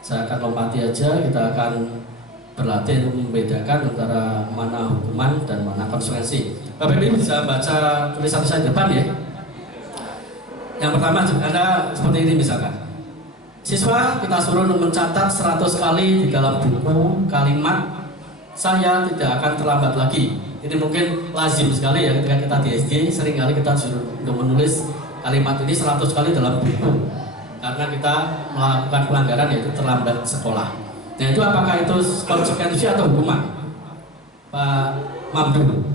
Saya akan lompati aja, kita akan berlatih untuk membedakan antara mana hukuman dan mana konsekuensi. Bapak Ibu bisa baca tulisan saya depan, ya. Yang pertama ada seperti ini misalkan. Siswa kita suruh mencatat 100 kali di dalam buku kalimat saya tidak akan terlambat lagi. Ini mungkin lazim sekali, ya, ketika kita di SD sering kali kita suruh untuk menulis kalimat ini 100 kali dalam buku karena kita melakukan pelanggaran, yaitu terlambat sekolah. Nah, itu apakah itu konsekuensi atau hukuman? Pak Mamdu,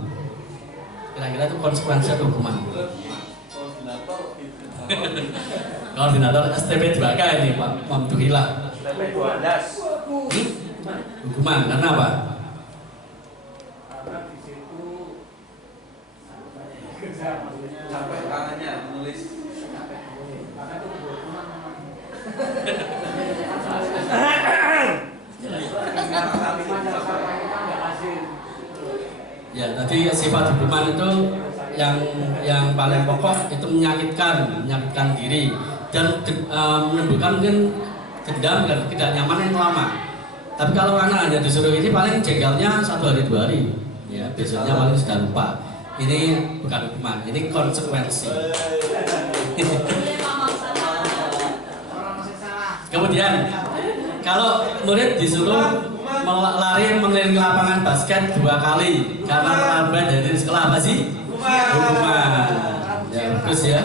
kira-kira itu konsekuensi atau hukuman? Koordinator STP 2K ini Pak Mamduhila. STP 12. Hukuman karena apa? Karena di situ sampai tangannya menulis. Karena itu hukuman memang. Ya, tadi sifat hukuman itu yang paling pokok itu menyakitkan diri dan menimbulkan mungkin dendam dan tidak nyaman yang lama. Tapi kalau anak hanya disuruh ini paling jengkelnya 1 hari 2 hari, ya, besoknya paling sudah lupa. Ini bukan hukuman, ini konsekuensi. Kemudian kalau murid disuruh lari mengelilingi lapangan basket 2 kali karena terlambat dari sekolah, apa sih? Hukuman. Ya, bagus, ya.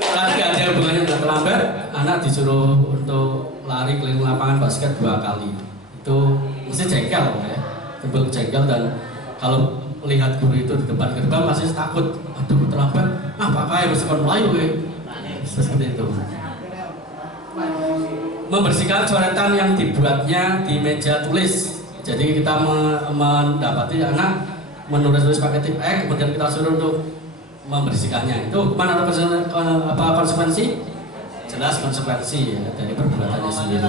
Kalau tidak ada hubungannya dengan terlambat, anak disuruh untuk lari keliling lapangan basket 2 kali. Itu mesti jengkel, ya. Timbul jengkel, dan kalau melihat guru itu di depan gerbang pasti takut. Aduh, terlambat. Pakai mesti kon melayu, ya. Seperti itu. Membersihkan coretan yang dibuatnya di meja tulis. Jadi kita mendapati anak menulis pakai tip X, kemudian kita suruh untuk membersihkannya. Itu hukuman atau konsekuensi? Jelas konsekuensi, ya, dari perbuatannya sendiri.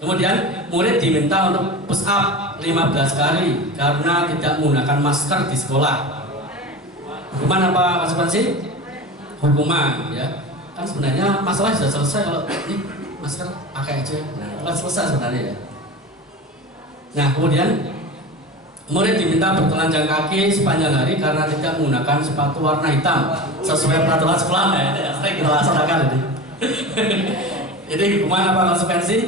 Kemudian murid diminta untuk push up 15 kali karena tidak menggunakan masker di sekolah. Hukuman apa konsekuensi? Hukuman, ya. Kan sebenarnya masalah sudah selesai kalau ini masker pakai aja. Nah, itu kan selesai sebenarnya, ya. Nah, kemudian murid diminta bertelanjang kaki sepanjang hari karena tidak menggunakan sepatu warna hitam sesuai peraturan sekolah. Ya, sering kita laksanakan ini. Ini hukuman apa konsekuensi?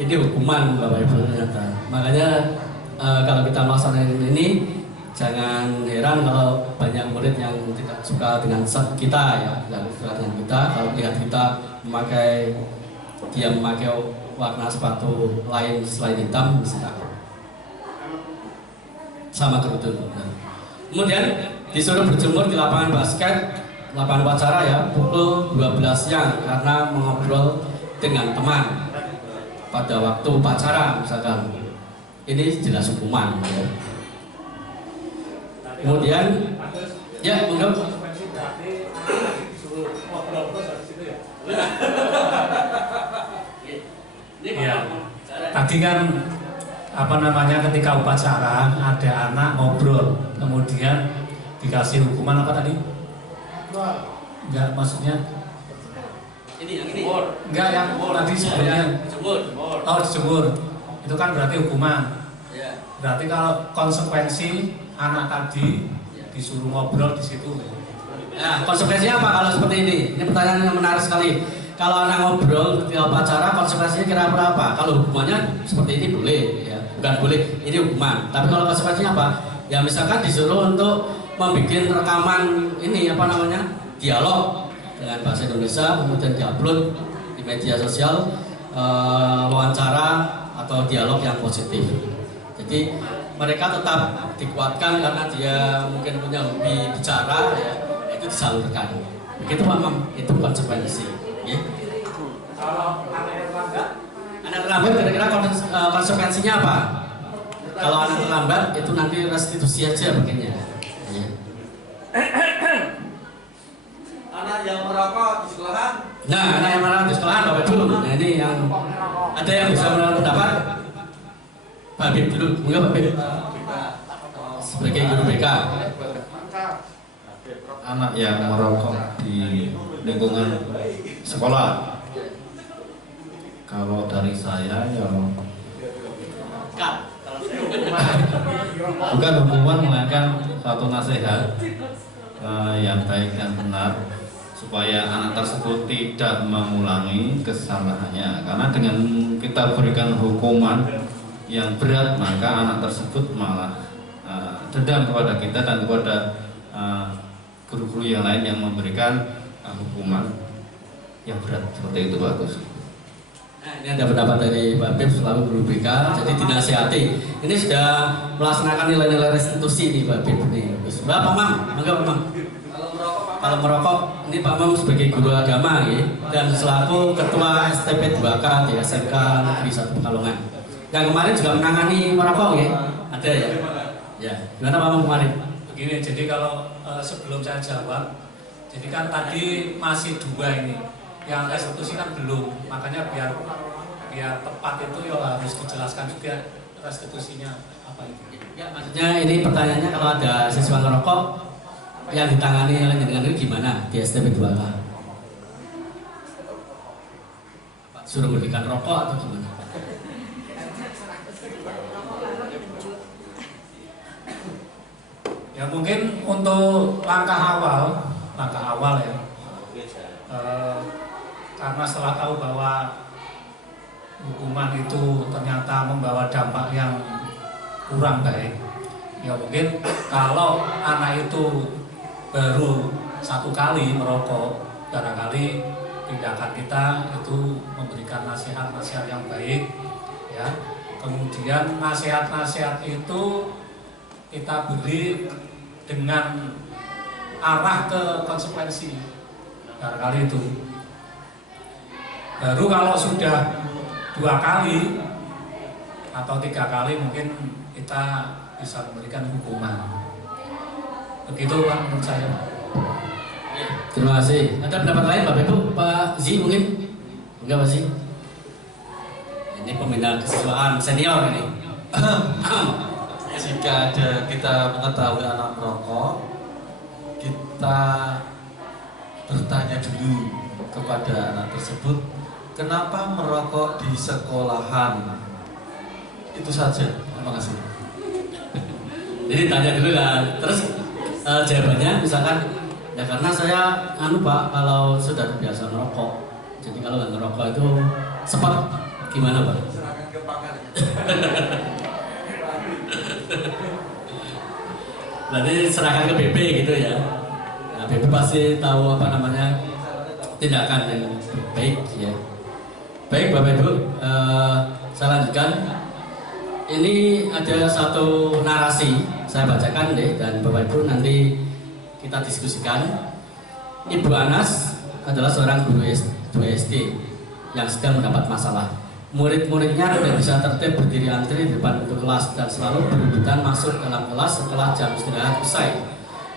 Ini hukuman, Bapak Ibu, ternyata. Makanya kalau kita melaksanakan ini, jangan heran kalau banyak murid yang tidak suka dengan kita, ya, tidak suka dengan kita. Kalau lihat kita memakai warna sepatu lain selain hitam, misalnya sama kerudung. Kemudian disuruh berjemur di lapangan basket, lapangan upacara, ya, pukul 12 siang karena mengobrol dengan teman pada waktu upacara, misalkan. Ini jelas hukuman, ya. Kemudian, ya, monggo. Konsekuensi berarti disuruh ngobrol terus habis itu, ya. Ya, tadi kan ketika upacara ada anak ngobrol, kemudian dikasih hukuman apa tadi? Enggak, maksudnya Ini yang ini. enggak yang tadi sebelumnya. Jemur. Oh, dijemur. Itu kan berarti hukuman. Ya. Berarti kalau konsekuensi anak tadi disuruh ngobrol di situ. Nah, konsekuensinya apa kalau seperti ini? Ini pertanyaan yang menarik sekali. Kalau anak ngobrol di upacara, konsekuensinya kira-kira apa? Kalau hukumannya seperti ini boleh, ya, bukan boleh, ini hukuman. Tapi kalau konsekuensinya apa? Ya misalkan disuruh untuk membuat rekaman ini apa namanya, dialog dengan bahasa Indonesia, kemudian diupload di media sosial, wawancara atau dialog yang positif. Jadi mereka tetap dikuatkan karena dia mungkin punya hobi bicara, ya, itu disalurkan. Begitu Pak Mam, itu konsekuensi. Ya. Kalau anak terlambat, Kira-kira konsekuensinya apa? Kalau anak terlambat itu nanti restitusi aja begini. Ya. anak yang merokok di sekolahan, Nah, anak yang merokok di sekolahan Bapak dulu. Nah ini yang ada yang bisa menurut pendapat. Pak Habib dulu, enggak Pak Habib? Sebagai guru BK. Anak yang merokok di lingkungan sekolah, kalau dari saya ya bukan hukuman melainkan satu nasihat yang baik dan benar supaya anak tersebut tidak mengulangi kesalahannya, karena dengan kita berikan hukuman yang berat maka anak tersebut malah dendam kepada kita dan kepada guru-guru yang lain yang memberikan hukuman yang berat seperti itu Pak Gus. Nah, ini ada pendapat dari Pak Bib selalu guru BK, jadi dinasihati. Ini sudah melaksanakan nilai-nilai restitusi nih Pak Bib nih. Berapa Mam? Enggak Mam. Kalau merokok, ini Pak Mam sebagai guru agama ya, dan selaku ketua STP 2K di SMK Negeri 1 Pekalongan. Yang kemarin juga menangani merokok ya, ada ya. Ya, gimana Pak Mam kemarin? Begini, jadi kalau sebelum saya jawab, jadi kan tadi masih 2 ini, yang restitusi kan belum, makanya biar tepat itu ya harus dijelaskan juga restitusinya apa itu. Ya, maksudnya ini pertanyaannya kalau ada siswa ngerokok yang ditangani oleh jenengan ini gimana di STP 2K? Suruh memberikan rokok atau gimana? Ya mungkin untuk langkah awal ya, karena setelah tahu bahwa hukuman itu ternyata membawa dampak yang kurang baik, ya mungkin kalau anak itu baru 1 kali merokok, barangkali tindakan kita itu memberikan nasihat-nasihat yang baik, ya. Kemudian nasihat-nasihat itu kita beri dengan arah ke konsekuensi, barangkali itu. Baru kalau sudah 2 kali atau 3 kali mungkin kita bisa memberikan hukuman. Begitu Pak menurut saya. Terima kasih. Ada pendapat lain Bapak Ibu? Pak Zi mungkin? Enggak Pak Zi? Ini pembina kesiswaan senior ini. Jika ada kita mengetahui anak merokok, kita bertanya dulu kepada anak tersebut, kenapa merokok di sekolahan? Itu saja. Terima kasih. Jadi tanya dulu lah. Terus jawabannya misalkan ya karena saya Pak kalau sudah terbiasa merokok, jadi kalau nggak ngerokok itu sempat gimana Pak? serahkan ke pakar. Berarti serahkan ke BP gitu ya. Nah, BP pasti tahu apa namanya tindakan yang baik ya. Baik Bapak Ibu, saya lanjutkan. Ini ada satu narasi saya bacakan deh, dan Bapak Ibu nanti kita diskusikan. Ibu Anas adalah seorang guru SD yang sedang mendapat masalah. Murid-muridnya tidak bisa tertib berdiri antri di depan pintu kelas dan selalu berebutan masuk dalam kelas setelah jam istirahat usai.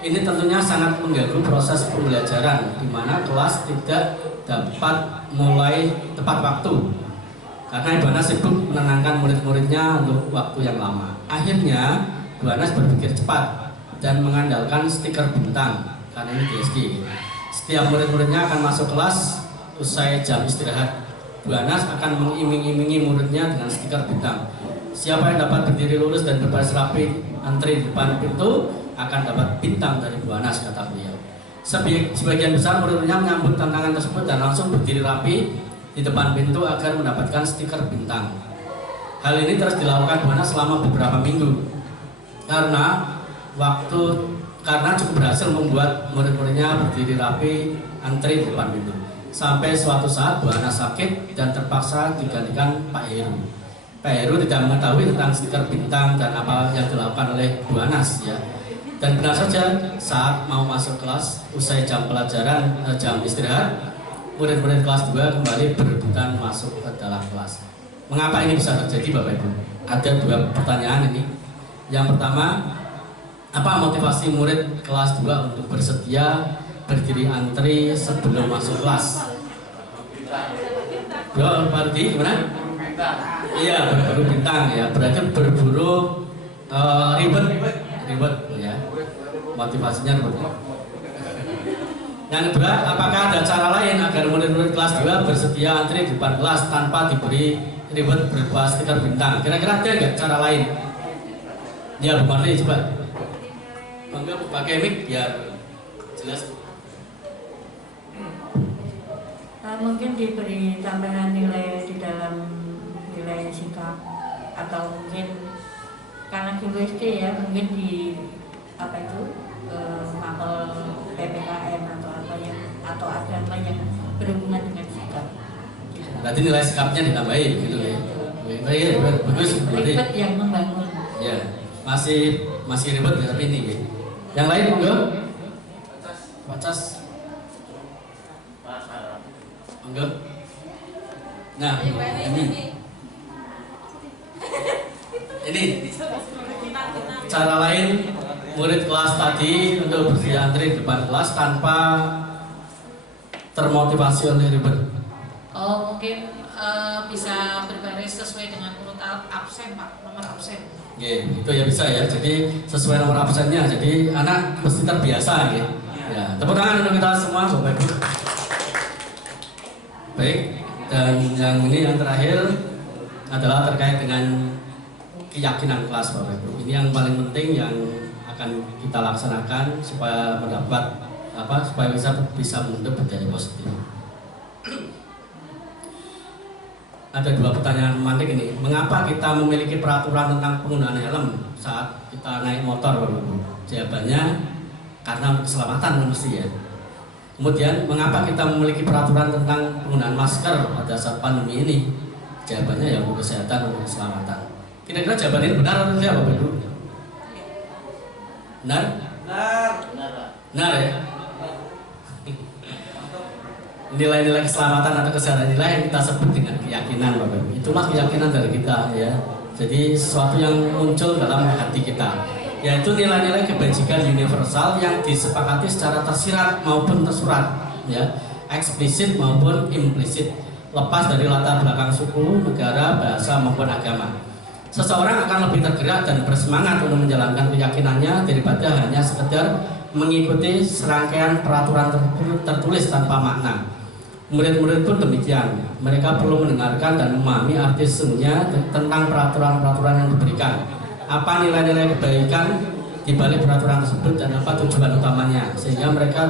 Ini tentunya sangat mengganggu proses pembelajaran, di mana kelas tidak dapat mulai tepat waktu karena Ibu Anas sibuk menenangkan murid-muridnya untuk waktu yang lama. Akhirnya Ibu Anas berpikir cepat dan mengandalkan stiker bintang, karena ini di SD. Setiap murid-muridnya akan masuk kelas usai jam istirahat. Bu Anas akan mengiming-imingi muridnya dengan stiker bintang. Siapa yang dapat berdiri lurus dan berbaris rapi antri di depan pintu, akan dapat bintang dari Bu Anas, kata beliau. Sebagian besar murid-muridnya menyambut tantangan tersebut dan langsung berdiri rapi di depan pintu agar mendapatkan stiker bintang. Hal ini terus dilakukan Bu Anas selama beberapa minggu karena cukup berhasil membuat murid-muridnya berdiri rapi antri di depan pintu. Sampai suatu saat Bu Anas sakit dan terpaksa digantikan Pak Heru. Pak Heru tidak mengetahui tentang stiker bintang dan apa yang dilakukan oleh Bu Anas ya. Dan benar saja saat mau masuk kelas usai jam pelajaran, jam istirahat, murid-murid kelas 2 kembali berebutan masuk ke dalam kelas. Mengapa ini bisa terjadi Bapak Ibu? Ada 2 pertanyaan ini. Yang pertama, apa motivasi murid kelas 2 untuk bersedia berdiri antri sebelum masuk kelas? Berarti gimana? Iya, berburu bintang ya. Berarti berburu ribet ya. Motivasinya ribet. Yang kedua, apakah ada cara lain agar murid-murid kelas 2 bersedia antri di depan kelas tanpa diberi ribet berupa stiker bintang? Kira-kira ada nggak cara lain? Ya, Bu Marli coba. Bangga pakai mic biar jelas. Mungkin diberi tambahan nilai di dalam nilai sikap, atau mungkin karena dulu SD ya, mungkin di mapel PPKN atau agama yang berhubungan dengan sikap. Berarti nilai sikapnya ditambahin gitu ya. Bagus. Ribet yang membangun. Ya, masih ribet ya, tapi ini ya. Yang lain monggo. Pacas. Monggo. Nah, ini cara lain murid kelas tadi untuk bersedia antri di depan kelas tanpa termotivasi oleh ribet. Oh, mungkin bisa berbaris sesuai dengan urut absen, Pak, nomor absen. Oke, itu ya bisa ya. Jadi sesuai nomor absennya. Jadi anak mesti terbiasa ya. Ya, tepuk tangan untuk kita semua, Bapak Ibu. Baik, dan yang ini yang terakhir adalah terkait dengan keyakinan kelas, Bapak Ibu. Ini yang paling penting yang akan kita laksanakan supaya supaya bisa membentuk budaya positif. Ada 2 pertanyaan memantik ini. Mengapa kita memiliki peraturan tentang penggunaan helm saat kita naik motor, Bapak Ibu? Jawabannya karena keselamatan mesti ya. Kemudian mengapa kita memiliki peraturan tentang penggunaan masker pada saat pandemi ini? Jawabannya ya untuk kesehatan, untuk keselamatan. Kira-kira jawaban ini benar atau tidak, Bapak Ibu? Benar? Benar ya? Nilai-nilai keselamatan atau kesehatan nilai yang kita sebut dengan keyakinan, Bapak Ibu. Itulah keyakinan dari kita ya. Jadi sesuatu yang muncul dalam hati kita, yaitu nilai-nilai kebajikan universal yang disepakati secara tersirat maupun tersurat ya, eksplisit maupun implisit, lepas dari latar belakang suku, negara, bahasa maupun agama. Seseorang akan lebih tergerak dan bersemangat untuk menjalankan keyakinannya daripada hanya sekedar mengikuti serangkaian peraturan tertulis tanpa makna. Murid-murid pun demikian. Mereka perlu mendengarkan dan memahami arti sesungguhnya tentang peraturan-peraturan yang diberikan. Apa nilai-nilai kebaikan di balik peraturan tersebut dan apa tujuan utamanya, sehingga mereka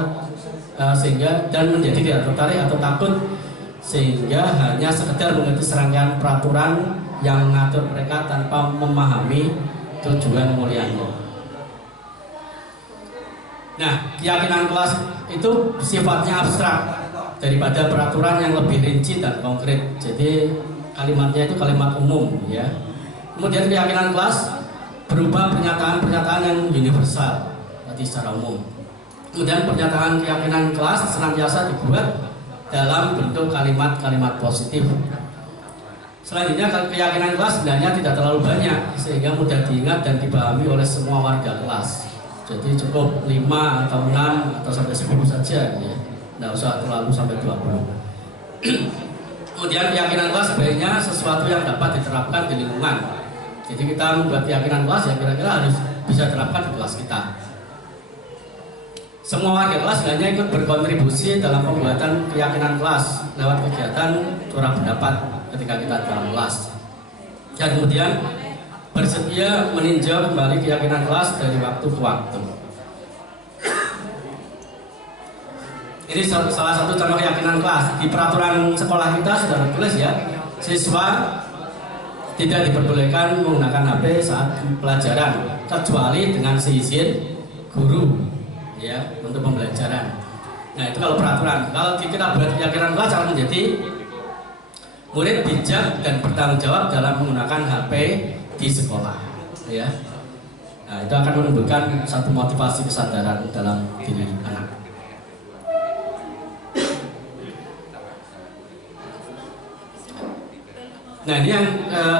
dan menjadi tidak tertarik atau takut sehingga hanya sekedar mengikuti serangkaian peraturan yang mengatur mereka tanpa memahami tujuan mulianya. Nah, keyakinan kelas itu sifatnya abstrak daripada peraturan yang lebih rinci dan konkret. Jadi kalimatnya itu kalimat umum ya. Kemudian keyakinan kelas berupa pernyataan-pernyataan yang universal, berarti secara umum. Kemudian pernyataan keyakinan kelas senantiasa dibuat dalam bentuk kalimat-kalimat positif. Selanjutnya keyakinan kelas sebenarnya tidak terlalu banyak sehingga mudah diingat dan dipahami oleh semua warga kelas. Jadi cukup 5 atau 6 atau sampai 10 saja ya. Tidak usah terlalu sampai 20. Kemudian keyakinan kelas sebaiknya sesuatu yang dapat diterapkan di lingkungan. Jadi kita membuat keyakinan kelas yang kira-kira harus bisa diterapkan di kelas kita. Semua warga kelas hanya ikut berkontribusi dalam pembuatan keyakinan kelas lewat kegiatan curah pendapat ketika kita dalam kelas. Dan kemudian bersedia meninjau kembali keyakinan kelas dari waktu ke waktu. Ini salah satu contoh keyakinan kelas. Di peraturan sekolah kita sudah tertulis ya, siswa tidak diperbolehkan menggunakan HP saat pelajaran kecuali dengan seizin guru ya untuk pembelajaran. Nah itu kalau peraturan. Kalau kita buat keyakinan kelas akan menjadi murid bijak dan bertanggung jawab dalam menggunakan HP di sekolah ya. Nah itu akan menimbulkan satu motivasi kesadaran dalam diri anak. Nah ini yang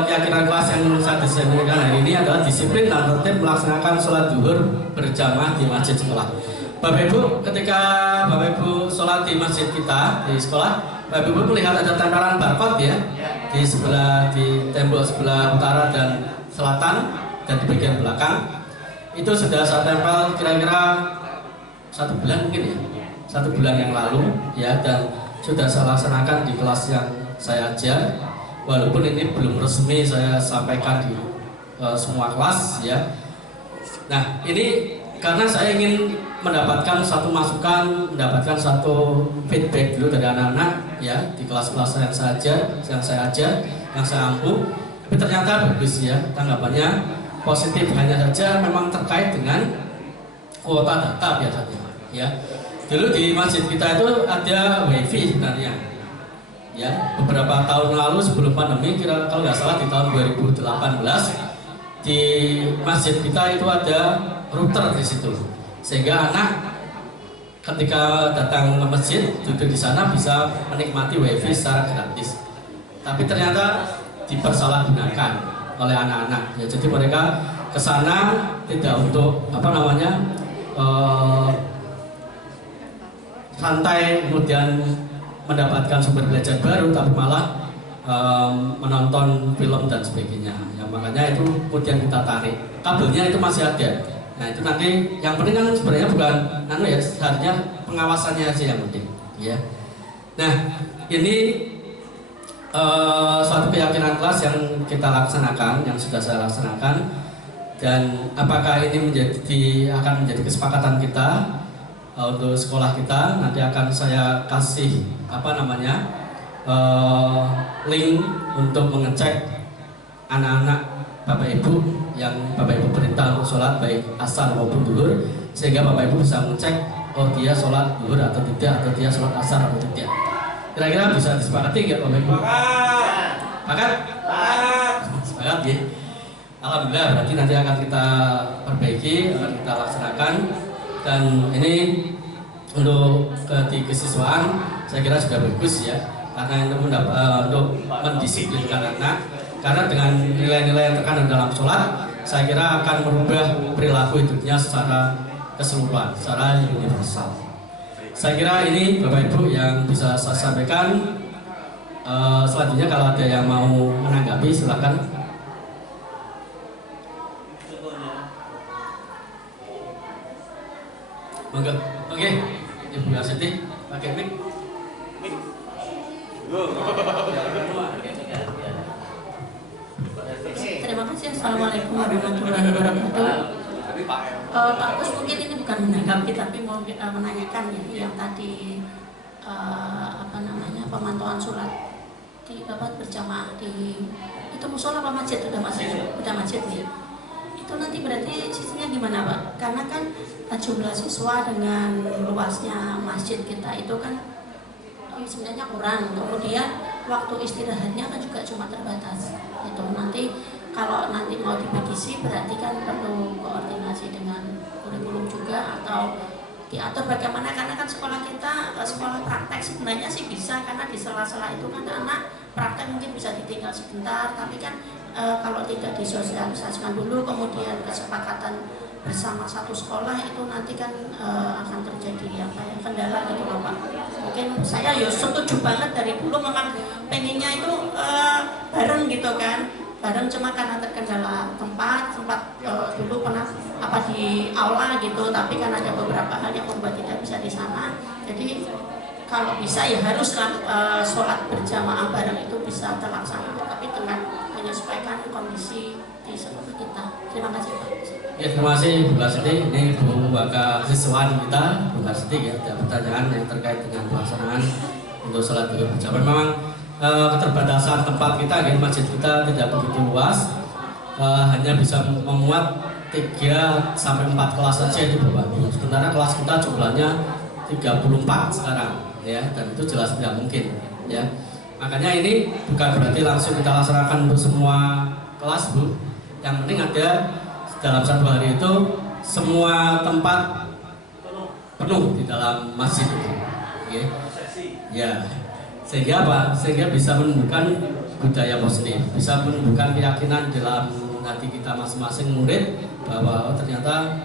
keyakinan kelas yang saya disampaikan hari ini adalah disiplin dan tertib melaksanakan sholat zuhur berjamaah di masjid sekolah. Bapak Ibu, ketika Bapak Ibu sholat di masjid kita di sekolah, Bapak Ibu melihat ada tempelan barcode ya di tembok sebelah utara dan selatan dan di bagian belakang. Itu sudah saya tempel kira-kira 1 bulan mungkin ya, 1 bulan yang lalu ya, dan sudah saya laksanakan di kelas yang saya ajar. Walaupun ini belum resmi saya sampaikan di semua kelas ya. Nah ini karena saya ingin mendapatkan satu masukan, mendapatkan satu feedback dulu dari anak-anak ya di kelas-kelas yang saya ajar, yang saya ampu. Tapi ternyata bagus ya tanggapannya positif, hanya saja memang terkait dengan kuota data biasanya ya. Dulu di masjid kita itu ada wifi sebenarnya. Ya, beberapa tahun lalu sebelum pandemi, kalau nggak salah di tahun 2018 di masjid kita itu ada router di situ, sehingga anak ketika datang ke masjid duduk di sana bisa menikmati wifi secara gratis. Tapi ternyata dipersalahgunakan oleh anak-anak. Ya, jadi mereka ke sana tidak untuk santai kemudian mendapatkan sumber belajar baru, tapi malah menonton film dan sebagainya. Ya, makanya itu kemudian kita tarik. Kabelnya itu masih ada. Nah itu nanti yang penting kan sebenarnya bukan ya, seharusnya pengawasannya aja yang penting. Ya. Nah ini suatu keyakinan kelas yang kita laksanakan, yang sudah saya laksanakan, dan apakah ini akan menjadi kesepakatan kita untuk sekolah kita. Nanti akan saya kasih link untuk mengecek anak-anak Bapak Ibu yang Bapak Ibu perintah untuk sholat baik asar maupun duhur, sehingga Bapak Ibu bisa mengecek oh dia sholat duhur atau tidak, atau dia sholat asar atau tidak. Kira-kira bisa disepakati nggak Bapak Ibu? Sepakat? Sepakat ya. Alhamdulillah, berarti nanti akan kita perbaiki, akan kita laksanakan. Dan ini untuk di kesiswaan saya kira sudah bagus ya, karena untuk mendisiplinkan anak. Karena dengan nilai-nilai yang terkandung dalam sholat, saya kira akan merubah perilaku hidupnya secara keseluruhan, secara universal. Saya kira ini Bapak Ibu yang bisa saya sampaikan. Selanjutnya kalau ada yang mau menanggapi silakan. Oke, Ibu Arsiti, pakai mic. Terima kasih. Assalamualaikum warahmatullahi wabarakatuh. Pak Gus, mungkin ini bukan menanggapi tapi mau menanyakan ya, yang tadi pemantauan sholat di Bapak berjamaah di itu musola apa masjid? Udah masjid nih. Itu nanti berarti sistemnya gimana Pak? Karena kan jumlah siswa dengan luasnya masjid kita itu kan sebenarnya kurang. Kemudian waktu istirahatnya kan juga cuma terbatas. Itu nanti kalau nanti mau dipetisi berarti kan perlu koordinasi dengan kurikulum juga atau diatur bagaimana, karena kan sekolah kita sekolah praktek sebenarnya sih bisa, karena di sela-sela itu kan anak praktek mungkin bisa ditinggal sebentar, tapi kan kalau tidak disosialisasikan dulu kemudian kesepakatan bersama satu sekolah itu nanti kan akan terjadi kendala gitu loh Pak. Mungkin saya ya setuju banget dari dulu, memang pengennya itu bareng gitu kan, bareng, cuma karena terkendala tempat dulu pernah di aula gitu, tapi kan ada beberapa hal yang membuat tidak bisa di sana. Jadi kalau bisa ya haruslah sholat berjamaah bareng itu bisa terlaksana, tapi dengan menyesuaikan kondisi di sekolah kita. Terima kasih Pak. Ya, terima kasih Bu Karsiti. Ini Bu Baka siswaan kita, Bu Karsiti ya, ada pertanyaan yang terkait dengan pelaksanaan untuk sholat duhur berjamaah. Memang keterbatasan tempat kita, ya, masjid kita tidak begitu luas, hanya bisa memuat 3 sampai 4 kelas saja itu Bapak. Sementara kelas kita jumlahnya 34 sekarang, ya, dan itu jelas tidak mungkin, ya. Makanya ini bukan berarti langsung kita laksanakan untuk semua kelas Bu. Yang penting ada dalam 1 hari itu semua tempat penuh di dalam masjid itu, ya. Ya. Sehingga apa? Sehingga bisa menumbuhkan budaya positif, bisa menumbuhkan keyakinan dalam hati kita masing-masing murid bahwa ternyata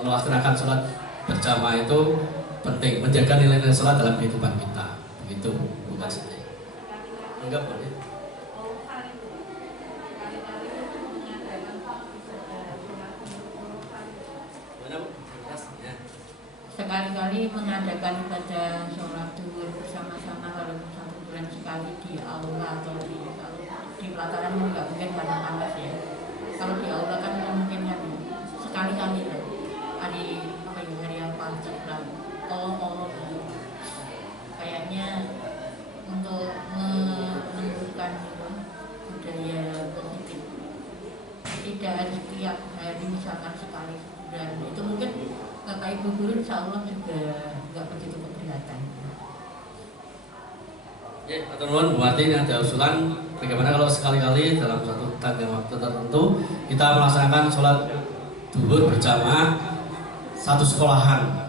melaksanakan sholat berjamaah itu penting, menjaga nilai-nilai sholat dalam kehidupan kita. Begitu, bukan saja. Enggak boleh. Sekali-kali mengadakan ibadah sholat duhur bersama-sama walaupun 1 bulan sekali di aula atau di pelataran nggak mungkin panas-panas ya. Kalau di aula kan mungkin kan sekali-kali lah. Hari yang pancet lah. Tolong kayaknya untuk menumbuhkan budaya positif. Tidak harus tiap hari misalkan sekali sebulan. Itu mungkin Bapak Ibu guru insya Allah juga nggak begitu keberatan. Ya, teman-teman, Bu Martin ada usulan bagaimana kalau sekali-kali dalam satu tanggal waktu tertentu kita melaksanakan sholat duhur berjamaah 1 sekolahan.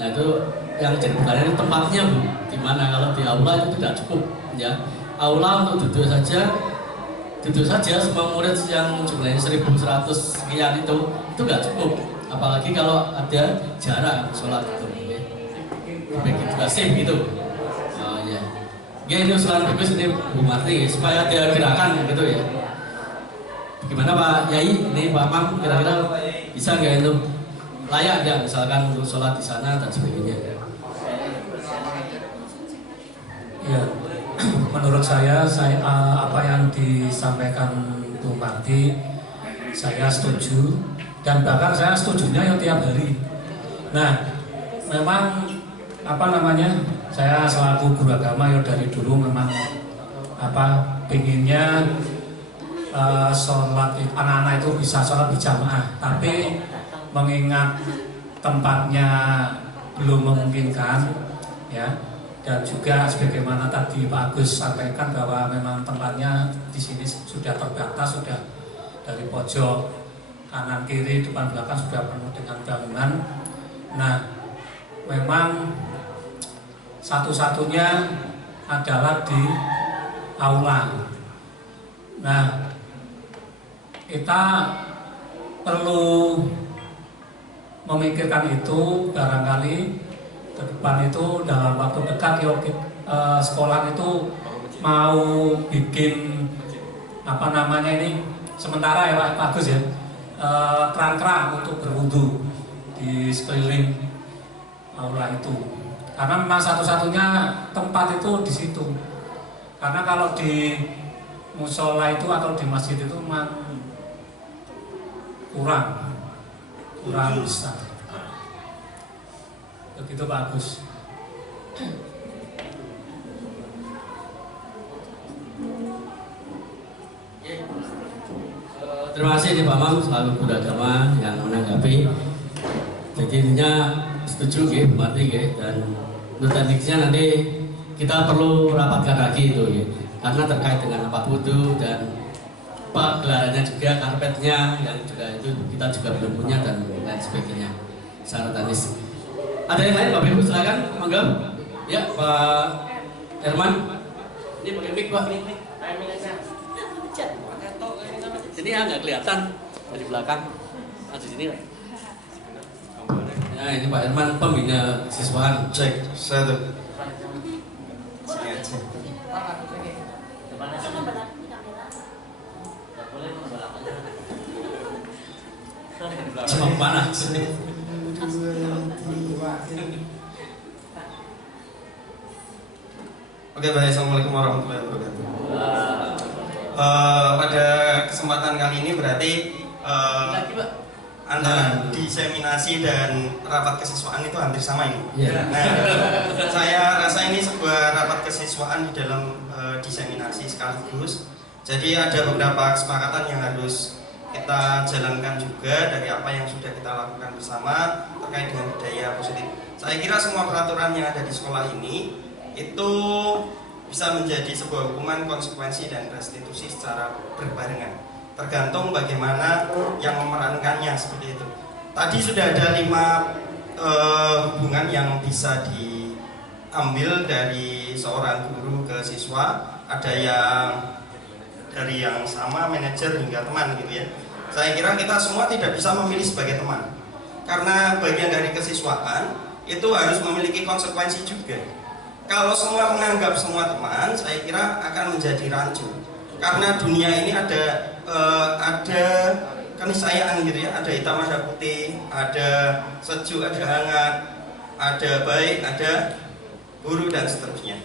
Nah itu yang jadi pertanyaan itu tempatnya Bu, di mana? Kalau di aula itu tidak cukup, ya. Aula untuk duduk saja semua murid yang jumlahnya 1.100 sekian itu nggak cukup. Apalagi kalau ada jarak sholat itu, ya. Begitu kasih gitu. Oh ya. Ya ini usulan bagus ini Bu Marti supaya ada gerakan gitu ya. Gimana Pak Yai? Ini Pak Mam kira-kira bisa nggak itu layak nggak misalkan untuk sholat di sana dan sebagainya? Ya, menurut saya apa yang disampaikan Bu Marti saya setuju. Dan bahkan saya setujunya yang tiap hari. Nah, memang saya selaku guru agama ya dari dulu memang pengennya sholat anak-anak itu bisa sholat berjamaah. Tapi mengingat tempatnya belum memungkinkan, ya. Dan juga sebagaimana tadi Pak Agus sampaikan bahwa memang tempatnya di sini sudah terbatas, sudah dari pojok kanan kiri depan belakang sudah penuh dengan bangunan. Nah, memang satu-satunya adalah di aula. Nah, kita perlu memikirkan itu barangkali ke depan itu dalam waktu dekat sekolah itu mau bikin sementara ya Pak Agus ya. Keran-keran untuk berwudu di sekeliling aula itu, karena memang satu-satunya tempat itu di situ. Karena kalau di musola itu atau di masjid itu memang kurang besar. Begitu Pak Agus. Terima kasih Pak Mam selaku guru agama yang menanggapi. Jadi intinya setuju Bu Marti dan untuk tekniknya nanti kita perlu rapatkan lagi itu karena terkait dengan tempat wudhu dan gelarannya juga, karpetnya yang juga itu kita juga belum punya dan lain sebagainya secara teknis. Ada yang lain Bapak Ibu silakan, monggo. Ya Pak Herman, ini pakai mic Pak. Sini ya nggak kelihatan dari belakang, di sini lah. Nah ini Pak Herman pembina siswaan. Cek, saya tuh. Cuma mana? Oke, baik. Assalamualaikum warahmatullahi wabarakatuh. pada kesempatan kali ini berarti antara diseminasi dan rapat kesiswaan itu hampir sama ini. Nah, saya rasa ini sebuah rapat kesiswaan di dalam diseminasi sekaligus. Jadi ada beberapa kesepakatan yang harus kita jalankan juga dari apa yang sudah kita lakukan bersama terkait dengan budaya positif. Saya kira semua peraturan yang ada di sekolah ini itu bisa menjadi sebuah hukuman, konsekuensi, dan restitusi secara berbarengan. Tergantung bagaimana yang memerankannya seperti itu. Tadi sudah ada 5 hubungan yang bisa diambil dari seorang guru ke siswa. Ada yang dari yang sama manajer hingga teman gitu ya. Saya kira kita semua tidak bisa memilih sebagai teman, karena bagian dari kesiswaan itu harus memiliki konsekuensi juga. Kalau semua menganggap semua teman, saya kira akan menjadi rancu. Karena dunia ini ada keniscayaan gitu ya, ada hitam, ada putih, ada sejuk, ada hangat, ada baik, ada buruk, dan seterusnya.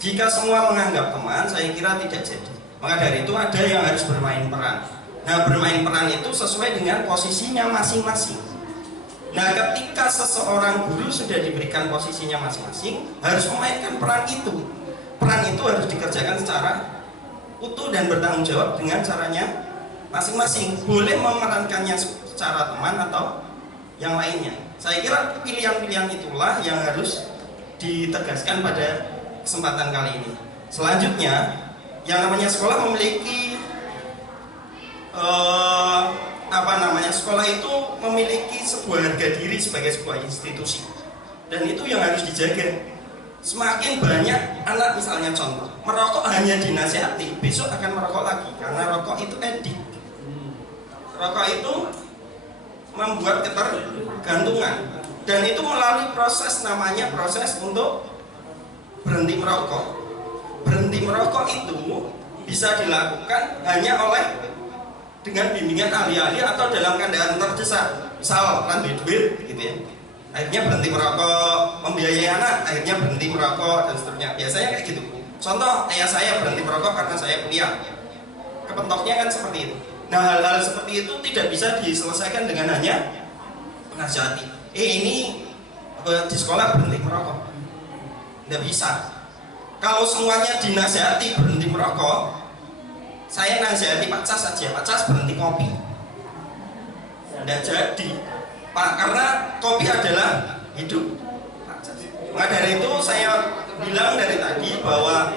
Jika semua menganggap teman, saya kira tidak jadi. Maka dari itu ada yang harus bermain peran. Nah, bermain peran itu sesuai dengan posisinya masing-masing. Nah, ketika seseorang guru sudah diberikan posisinya masing-masing, harus memainkan peran itu. Peran itu harus dikerjakan secara utuh dan bertanggung jawab dengan caranya masing-masing. Boleh memerankannya secara teman atau yang lainnya. Saya kira pilihan-pilihan itulah yang harus ditegaskan pada kesempatan kali ini. Selanjutnya, yang namanya sekolah memiliki sekolah itu memiliki sebuah harga diri sebagai sebuah institusi, dan itu yang harus dijaga. Semakin banyak anak, misalnya contoh, merokok hanya dinasihati, besok akan merokok lagi karena rokok itu edik. Rokok itu membuat ketergantungan, dan itu melalui proses namanya proses untuk berhenti merokok. Berhenti merokok itu bisa dilakukan hanya oleh dengan bimbingan ahli-ahli atau dalam keadaan terdesak, misal randu duit gitu ya, akhirnya berhenti merokok, membiayai anak, akhirnya berhenti merokok, dan seterusnya. Biasanya kayak gitu. Contoh, ayah saya berhenti merokok karena saya kuliah, kepentoknya kan seperti itu. Nah, hal-hal seperti itu tidak bisa diselesaikan dengan hanya menasihati. Ini di sekolah berhenti merokok, tidak bisa. Kalau semuanya dinasihati berhenti merokok, saya nasihati Pak Cas saja, Pak Cas berhenti kopi, tidak jadi Pak, karena kopi adalah hidup Pak Cas. Maka dari itu saya bilang dari tadi bahwa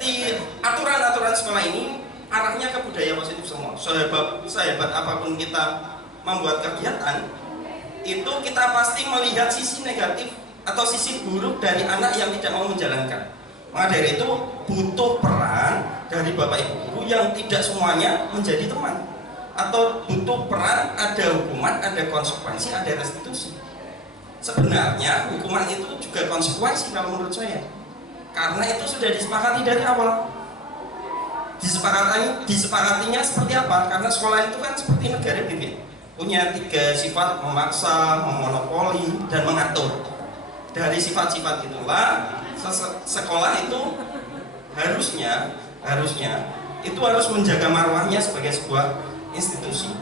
di aturan-aturan sekolah ini arahnya ke budaya positif semua. Sehebat apapun kita membuat kegiatan, itu kita pasti melihat sisi negatif atau sisi buruk dari anak yang tidak mau menjalankan. Maka dari itu butuh peran dari Bapak Ibu guru yang tidak semuanya menjadi teman, atau butuh peran, ada hukuman, ada konsekuensi, ada restitusi. Sebenarnya hukuman itu juga konsekuensi kalau menurut saya, karena itu sudah disepakati dari awal. Disepakatinya seperti apa? Karena sekolah itu kan seperti negara gitu, punya 3 sifat: memaksa, memonopoli, dan mengatur. Dari sifat-sifat itulah sekolah itu harusnya itu harus menjaga marwahnya sebagai sebuah institusi.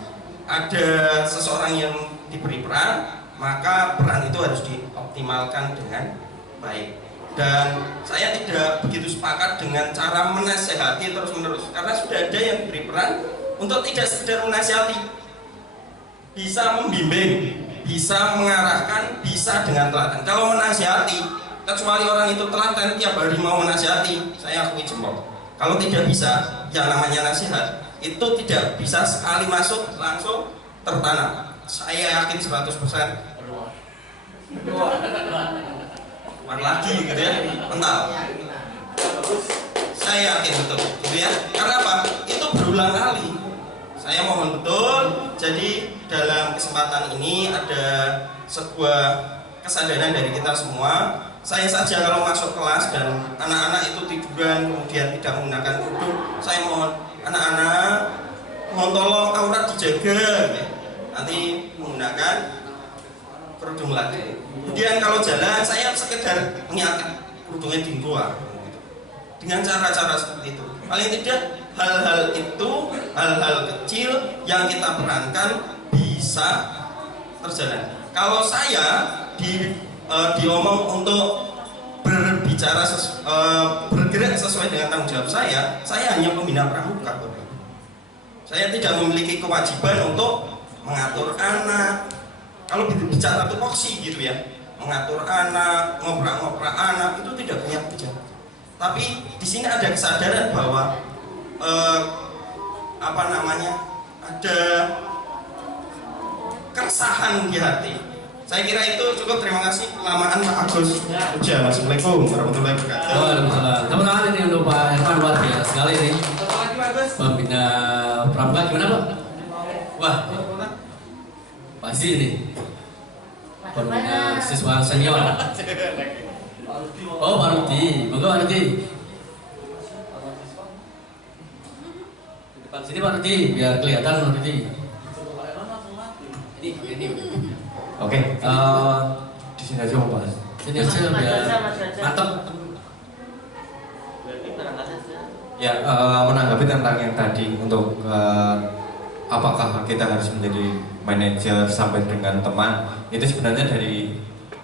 Ada seseorang yang diberi peran, maka peran itu harus dioptimalkan dengan baik. Dan saya tidak begitu sepakat dengan cara menasehati terus-menerus, karena sudah ada yang diberi peran untuk tidak sekedar menasehati, bisa membimbing, bisa mengarahkan, bisa dengan telaten. Kalau menasihati, kecuali orang itu telaten tiap hari mau menasihati, saya akui jempol. Kalau tidak bisa, yang namanya nasihat itu tidak bisa sekali masuk langsung tertanam. Saya yakin 100%. Keluar lagi gitu ya, mental. Saya yakin betul, gitu ya. Karena apa? Itu berulang kali. Saya mohon betul. Jadi dalam kesempatan ini ada sebuah kesadaran dari kita semua. Saya saja kalau masuk kelas dan anak-anak itu tiduran kemudian tidak menggunakan kerudung, saya mohon anak-anak mohon tolong aurat dijaga, nanti menggunakan kerudung lagi. Kemudian kalau jalan saya sekedar mengingatkan kerudungnya di luar, dengan cara-cara seperti itu. Paling tidak hal-hal itu, hal-hal kecil yang kita perankan bisa terjalan. Kalau saya diomong untuk berbicara bergerak sesuai dengan tanggung jawab saya hanya pembina pramuka. Saya tidak memiliki kewajiban untuk mengatur anak. Kalau bicara tupoksi gitu ya, mengatur anak, ngoprak-ngoprak anak itu tidak punya kebijakan. Tapi di sini ada kesadaran bahwa ada keresahan di hati. Saya kira itu cukup. Terima kasih kelamaan Pak Agus. Ya, Assalamualaikum warahmatullahi wabarakatuh. Waalaikumsalam. Tepuk tangan ini untuk Pak Herman, luar biasa sekali nih. Pembina pramuka gimana Pak? Wah, pasti ini. Pembina siswa senior. Oh, Pak Rudi. Monggo Pak Rudi. Di depan sini Pak Rudi, biar kelihatan Pak Rudi. Ini. Oke, di sini aja Pak. Sini aja biar mantap. Ya, menanggapi tentang yang tadi untuk apakah kita harus menjadi manajer sampai dengan teman, itu sebenarnya dari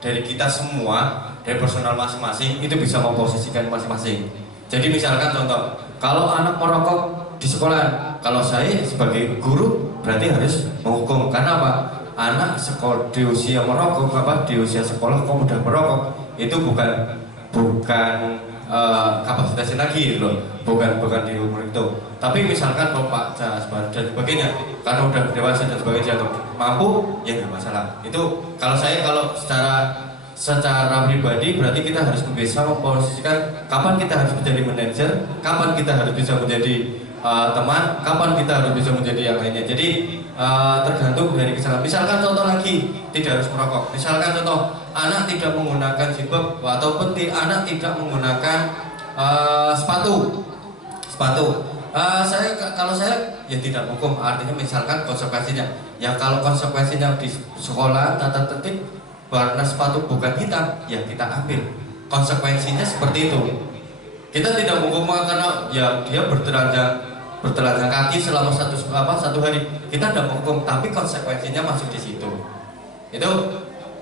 kita semua, dari personal masing-masing itu bisa memposisikan masing-masing. Jadi misalkan contoh, kalau anak merokok di sekolah, kalau saya sebagai guru berarti harus menghukum. Karena apa? Anak sekolah di usia merokok, di usia sekolah kok udah merokok, itu bukan kapasitasnya lagi loh, bukan di umur itu. Tapi misalkan Bapak dan sebagainya, karena udah dewasa dan sebagainya atau mampu, ya nggak masalah. Itu kalau secara pribadi berarti kita harus bisa memposisikan kapan kita harus menjadi manajer, kapan kita harus bisa menjadi teman, kapan kita harus bisa menjadi yang lainnya. Jadi tergantung dari kesalahan. Misalkan contoh lagi, tidak harus merokok. Misalkan contoh, anak tidak menggunakan jilbab ataupun anak tidak menggunakan sepatu. Kalau saya ya tidak hukum. Artinya misalkan konsekuensinya. Ya kalau konsekuensinya di sekolah tata tertib warna sepatu bukan hitam, ya kita ambil. Konsekuensinya seperti itu. Kita tidak menghukum karena ya dia bertelanjang kaki selama satu hari. Kita tidak menghukum, tapi konsekuensinya masuk di situ. Itu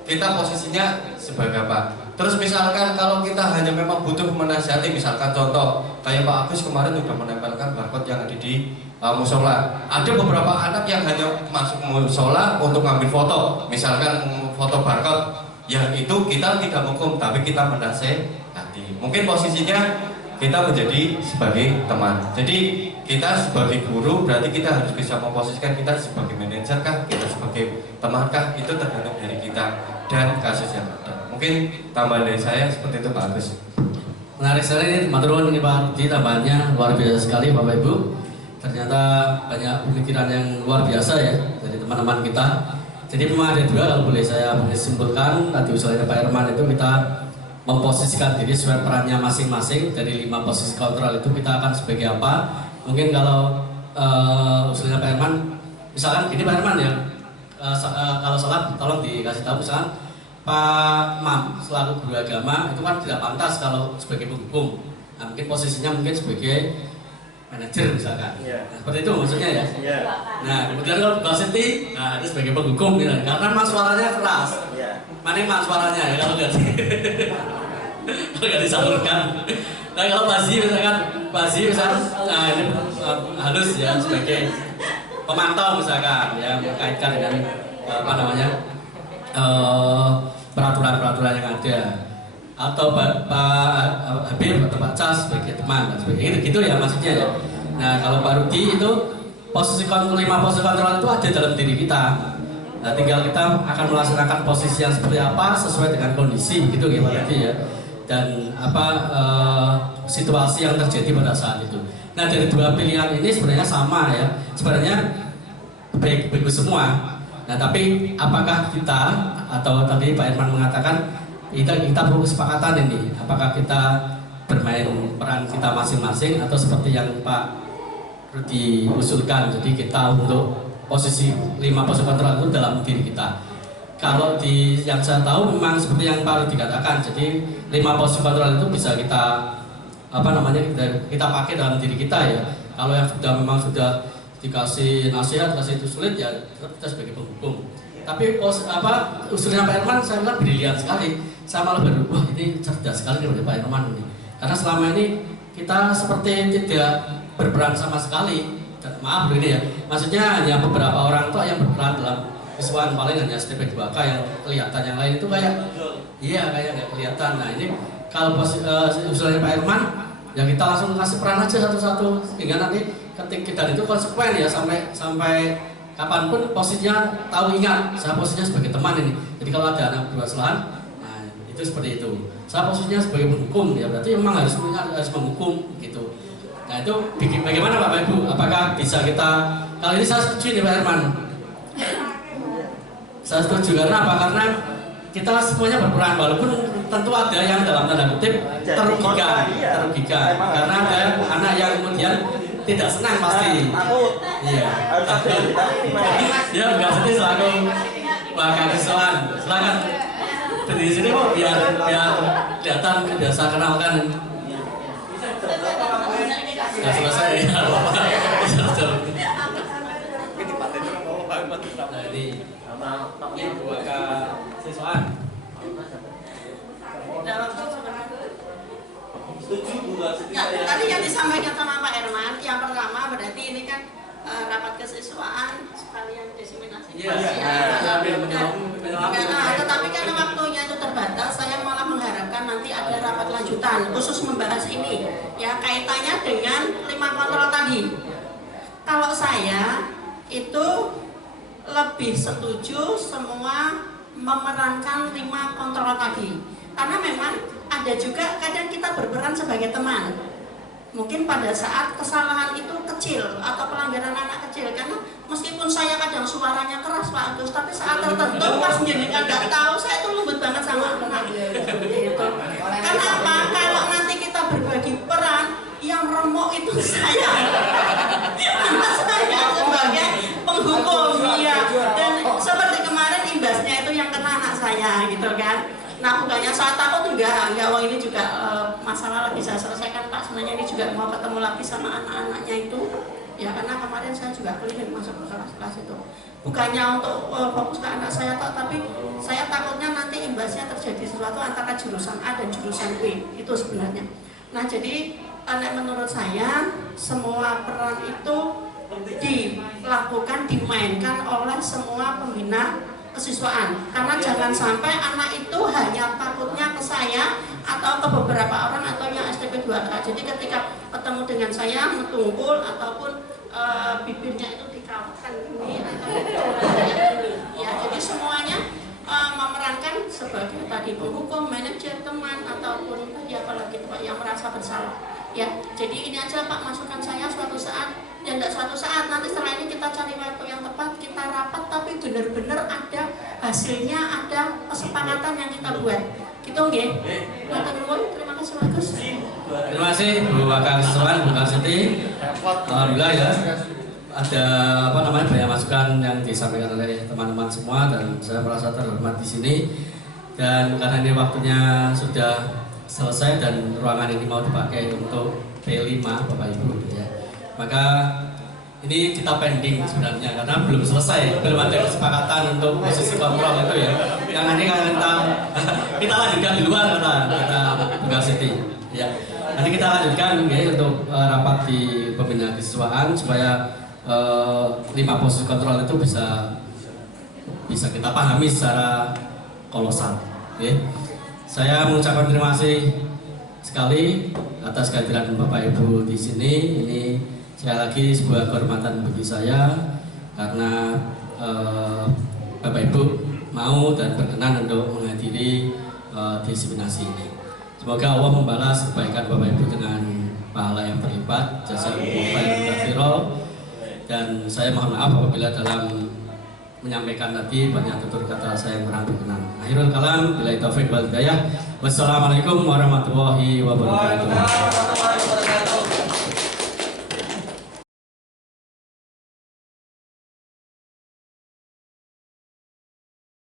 kita posisinya sebagai apa? Terus misalkan kalau kita hanya memang butuh menasihati, misalkan contoh kayak Pak Agus kemarin sudah menempelkan barcode yang ada di musola. Ada beberapa anak yang hanya masuk musola untuk ngambil foto, misalkan foto barcode. Yang itu kita tidak menghukum, tapi kita menasihati. Mungkin posisinya kita menjadi sebagai teman. Jadi kita sebagai guru berarti kita harus bisa memposisikan kita sebagai manajer kah, kita sebagai teman kah, itu tergantung dari kita dan kasus yang ada. Mungkin tambahan dari saya seperti itu Pak Agus. Menarik sekali ini teman teman ini Pak Rudi, tambahannya luar biasa sekali Bapak Ibu. Ternyata banyak pemikiran yang luar biasa ya dari teman-teman kita. Jadi memang ada dua, kalau boleh saya simpulkan tadi usulnya Pak Herman itu kita memposisikan diri sesuai perannya masing-masing. Dari 5 posisi kontrol itu kita akan sebagai apa? Mungkin kalau usulnya Pak Herman, misalkan ini Pak Herman ya, kalau sholat tolong dikasih tahu misalkan Pak Mam selaku guru agama itu kan tidak pantas kalau sebagai penghukum. Nah, mungkin posisinya mungkin sebagai manajer misalkan. Nah, seperti itu maksudnya ya. Nah kemudian kalau Mbak Siti, nah itu sebagai penghukum ya. Karena Mas suaranya keras. Mana Mas suaranya ya kalau nggak disalurkan. Nah kalau Bazi misalkan, nah ini halus ya sebagai pemantau misalkan yang berkaitan dengan peraturan-peraturan yang ada, atau Pak Habib atau Pak Cas sebagai teman, sebagai gitu ya maksudnya ya. Nah kalau Pak Rudi itu posisi kontrol 5 posisi kontrol itu ada dalam diri kita. Nah tinggal kita akan melaksanakan posisi yang seperti apa sesuai dengan kondisi gitu ya. Dan situasi yang terjadi pada saat itu. Nah dari 2 pilihan ini sebenarnya sama ya, sebenarnya bagus semua. Nah tapi apakah kita, atau tadi Pak Herman mengatakan kita perlu kesepakatan ini, apakah kita bermain peran kita masing-masing atau seperti yang Pak Rudi usulkan, jadi kita untuk posisi 5 posisi kontrol itu dalam diri kita. Kalau yang saya tahu memang seperti yang Pak Rudi katakan, jadi 5 posisi kontrol itu bisa kita kita pakai dalam diri kita ya. Kalau yang memang sudah dikasih nasihat, kasih itu sulit ya tetap kita sebagai penghukum. Tapi usulnya Pak Herman saya bilang brilian sekali. Saya malah baru, wah ini cerdas sekali dari Pak Herman ini. Karena selama ini kita seperti tidak berperan sama sekali. Maaf ini ya, maksudnya hanya beberapa orang tua yang berperan dalam siswaan, paling hanya STP 2K yang kelihatan, yang lain itu kayak kayak nggak kelihatan. Nah ini kalau usulannya Pak Herman ya kita langsung kasih peran aja satu-satu sehingga nanti ketika itu konsekuen ya sampai kapanpun posisinya tahu, ingat saya posisinya sebagai teman ini. Jadi kalau ada anak bermasalah, nah itu seperti itu. Saya posisinya sebagai penghukum ya, berarti memang harus menghukum gitu. Nah itu bagaimana Bapak Ibu? Apakah bisa kita? Kali ini saya setuju nih Pak Herman. Saya setuju karena apa? Karena kita semuanya berperan, walaupun tentu ada yang dalam tanda kutip terugikan karena ada anak yang kemudian tidak senang pasti. Iya. Dia nggak sedih selaku wakil siswaan. Silakan dari sini kok biar kelihatan biasa kenalkan. Sudah selesai ya. Nah ini wakil siswaan. Tadi yang disampaikan sama Pak Herman, yang pertama berarti ini kan rapat kesiswaan sekalian diseminasi. Tetapi karena waktunya itu terbatas, saya malah mengharapkan nanti ada rapat lanjutan khusus membahas ini, ya kaitannya dengan 5 kontrol tadi. Kalau saya itu lebih setuju semua memerankan 5 kontrol tadi, karena memang ada juga kadang kita berperan sebagai teman. Mungkin pada saat kesalahan itu kecil atau pelanggaran anak kecil, karena meskipun saya kadang suaranya keras Pak Agus, tapi saat tertentu pas menjadikan nggak tahu, saya itu lembut banget sama anak. Gitu. Karena apa? Kalau nanti kita berbagi peran, yang remuk itu saya. Karena saya sebagai penghukum, ya. Dan seperti kemarin imbasnya itu yang kena anak saya, gitu kan. Nah bukannya saya takut, enggak ini juga masalah lagi saya selesaikan Pak. Sebenarnya ini juga mau ketemu lagi sama anak-anaknya itu, ya karena kemarin saya juga keliling masuk ke kelas-kelas itu. Bukannya untuk fokus ke anak saya, tapi saya takutnya nanti imbasnya terjadi sesuatu antara jurusan A dan jurusan B itu sebenarnya. Nah jadi menurut saya semua peran itu dilakukan, dimainkan oleh semua pembina kesiswaan, karena jangan sampai anak itu hanya takutnya ke saya atau ke beberapa orang atau yang STP 2K. Jadi ketika ketemu dengan saya metungkul ataupun bibirnya itu dikawatkan ini atau ini, ya jadi semuanya memerankan sebagai tadi penghukum, manajer, teman ataupun tadi apalagi Pak yang merasa bersalah. Ya jadi ini aja Pak masukan saya suatu saat. Ya enggak suatu saat, nanti setelah ini kita cari waktu yang tepat, kita rapat, tapi benar-benar ada hasilnya, ada kesepakatan yang kita buat. Gitu nggih. Terima kasih Bagus. Terima kasih Bu Wakil Siswaan, Bu Siti. Alhamdulillah ya. Ada banyak masukan yang disampaikan oleh teman-teman semua dan saya merasa terhormat di sini. Dan karena ini waktunya sudah selesai dan ruangan ini mau dipakai untuk P5 Bapak Ibu ya. Maka ini kita pending sebenarnya karena belum selesai, belum ada kesepakatan untuk posisi kontrol itu ya. Yang nanti kita lanjutkan di luar kata Bu Siti. Ya, nanti kita lanjutkan ya untuk rapat di pembina kesiswaan supaya 5 posisi kontrol itu bisa kita pahami secara kolosal. Ya. Saya mengucapkan terima kasih sekali atas kehadiran Bapak Ibu di sini. Ini sekali lagi sebuah kehormatan bagi saya karena Bapak Ibu mau dan berkenan untuk menghadiri diseminasi ini. Semoga Allah membalas kebaikan Bapak Ibu dengan pahala yang berlipat, jazakumullahu khairan. Dan saya mohon maaf apabila dalam menyampaikan tadi banyak tutur kata saya yang kurang berkenan. Akhirul kalam, billahi taufiq wal hidayah. Wassalamualaikum warahmatullahi wabarakatuh.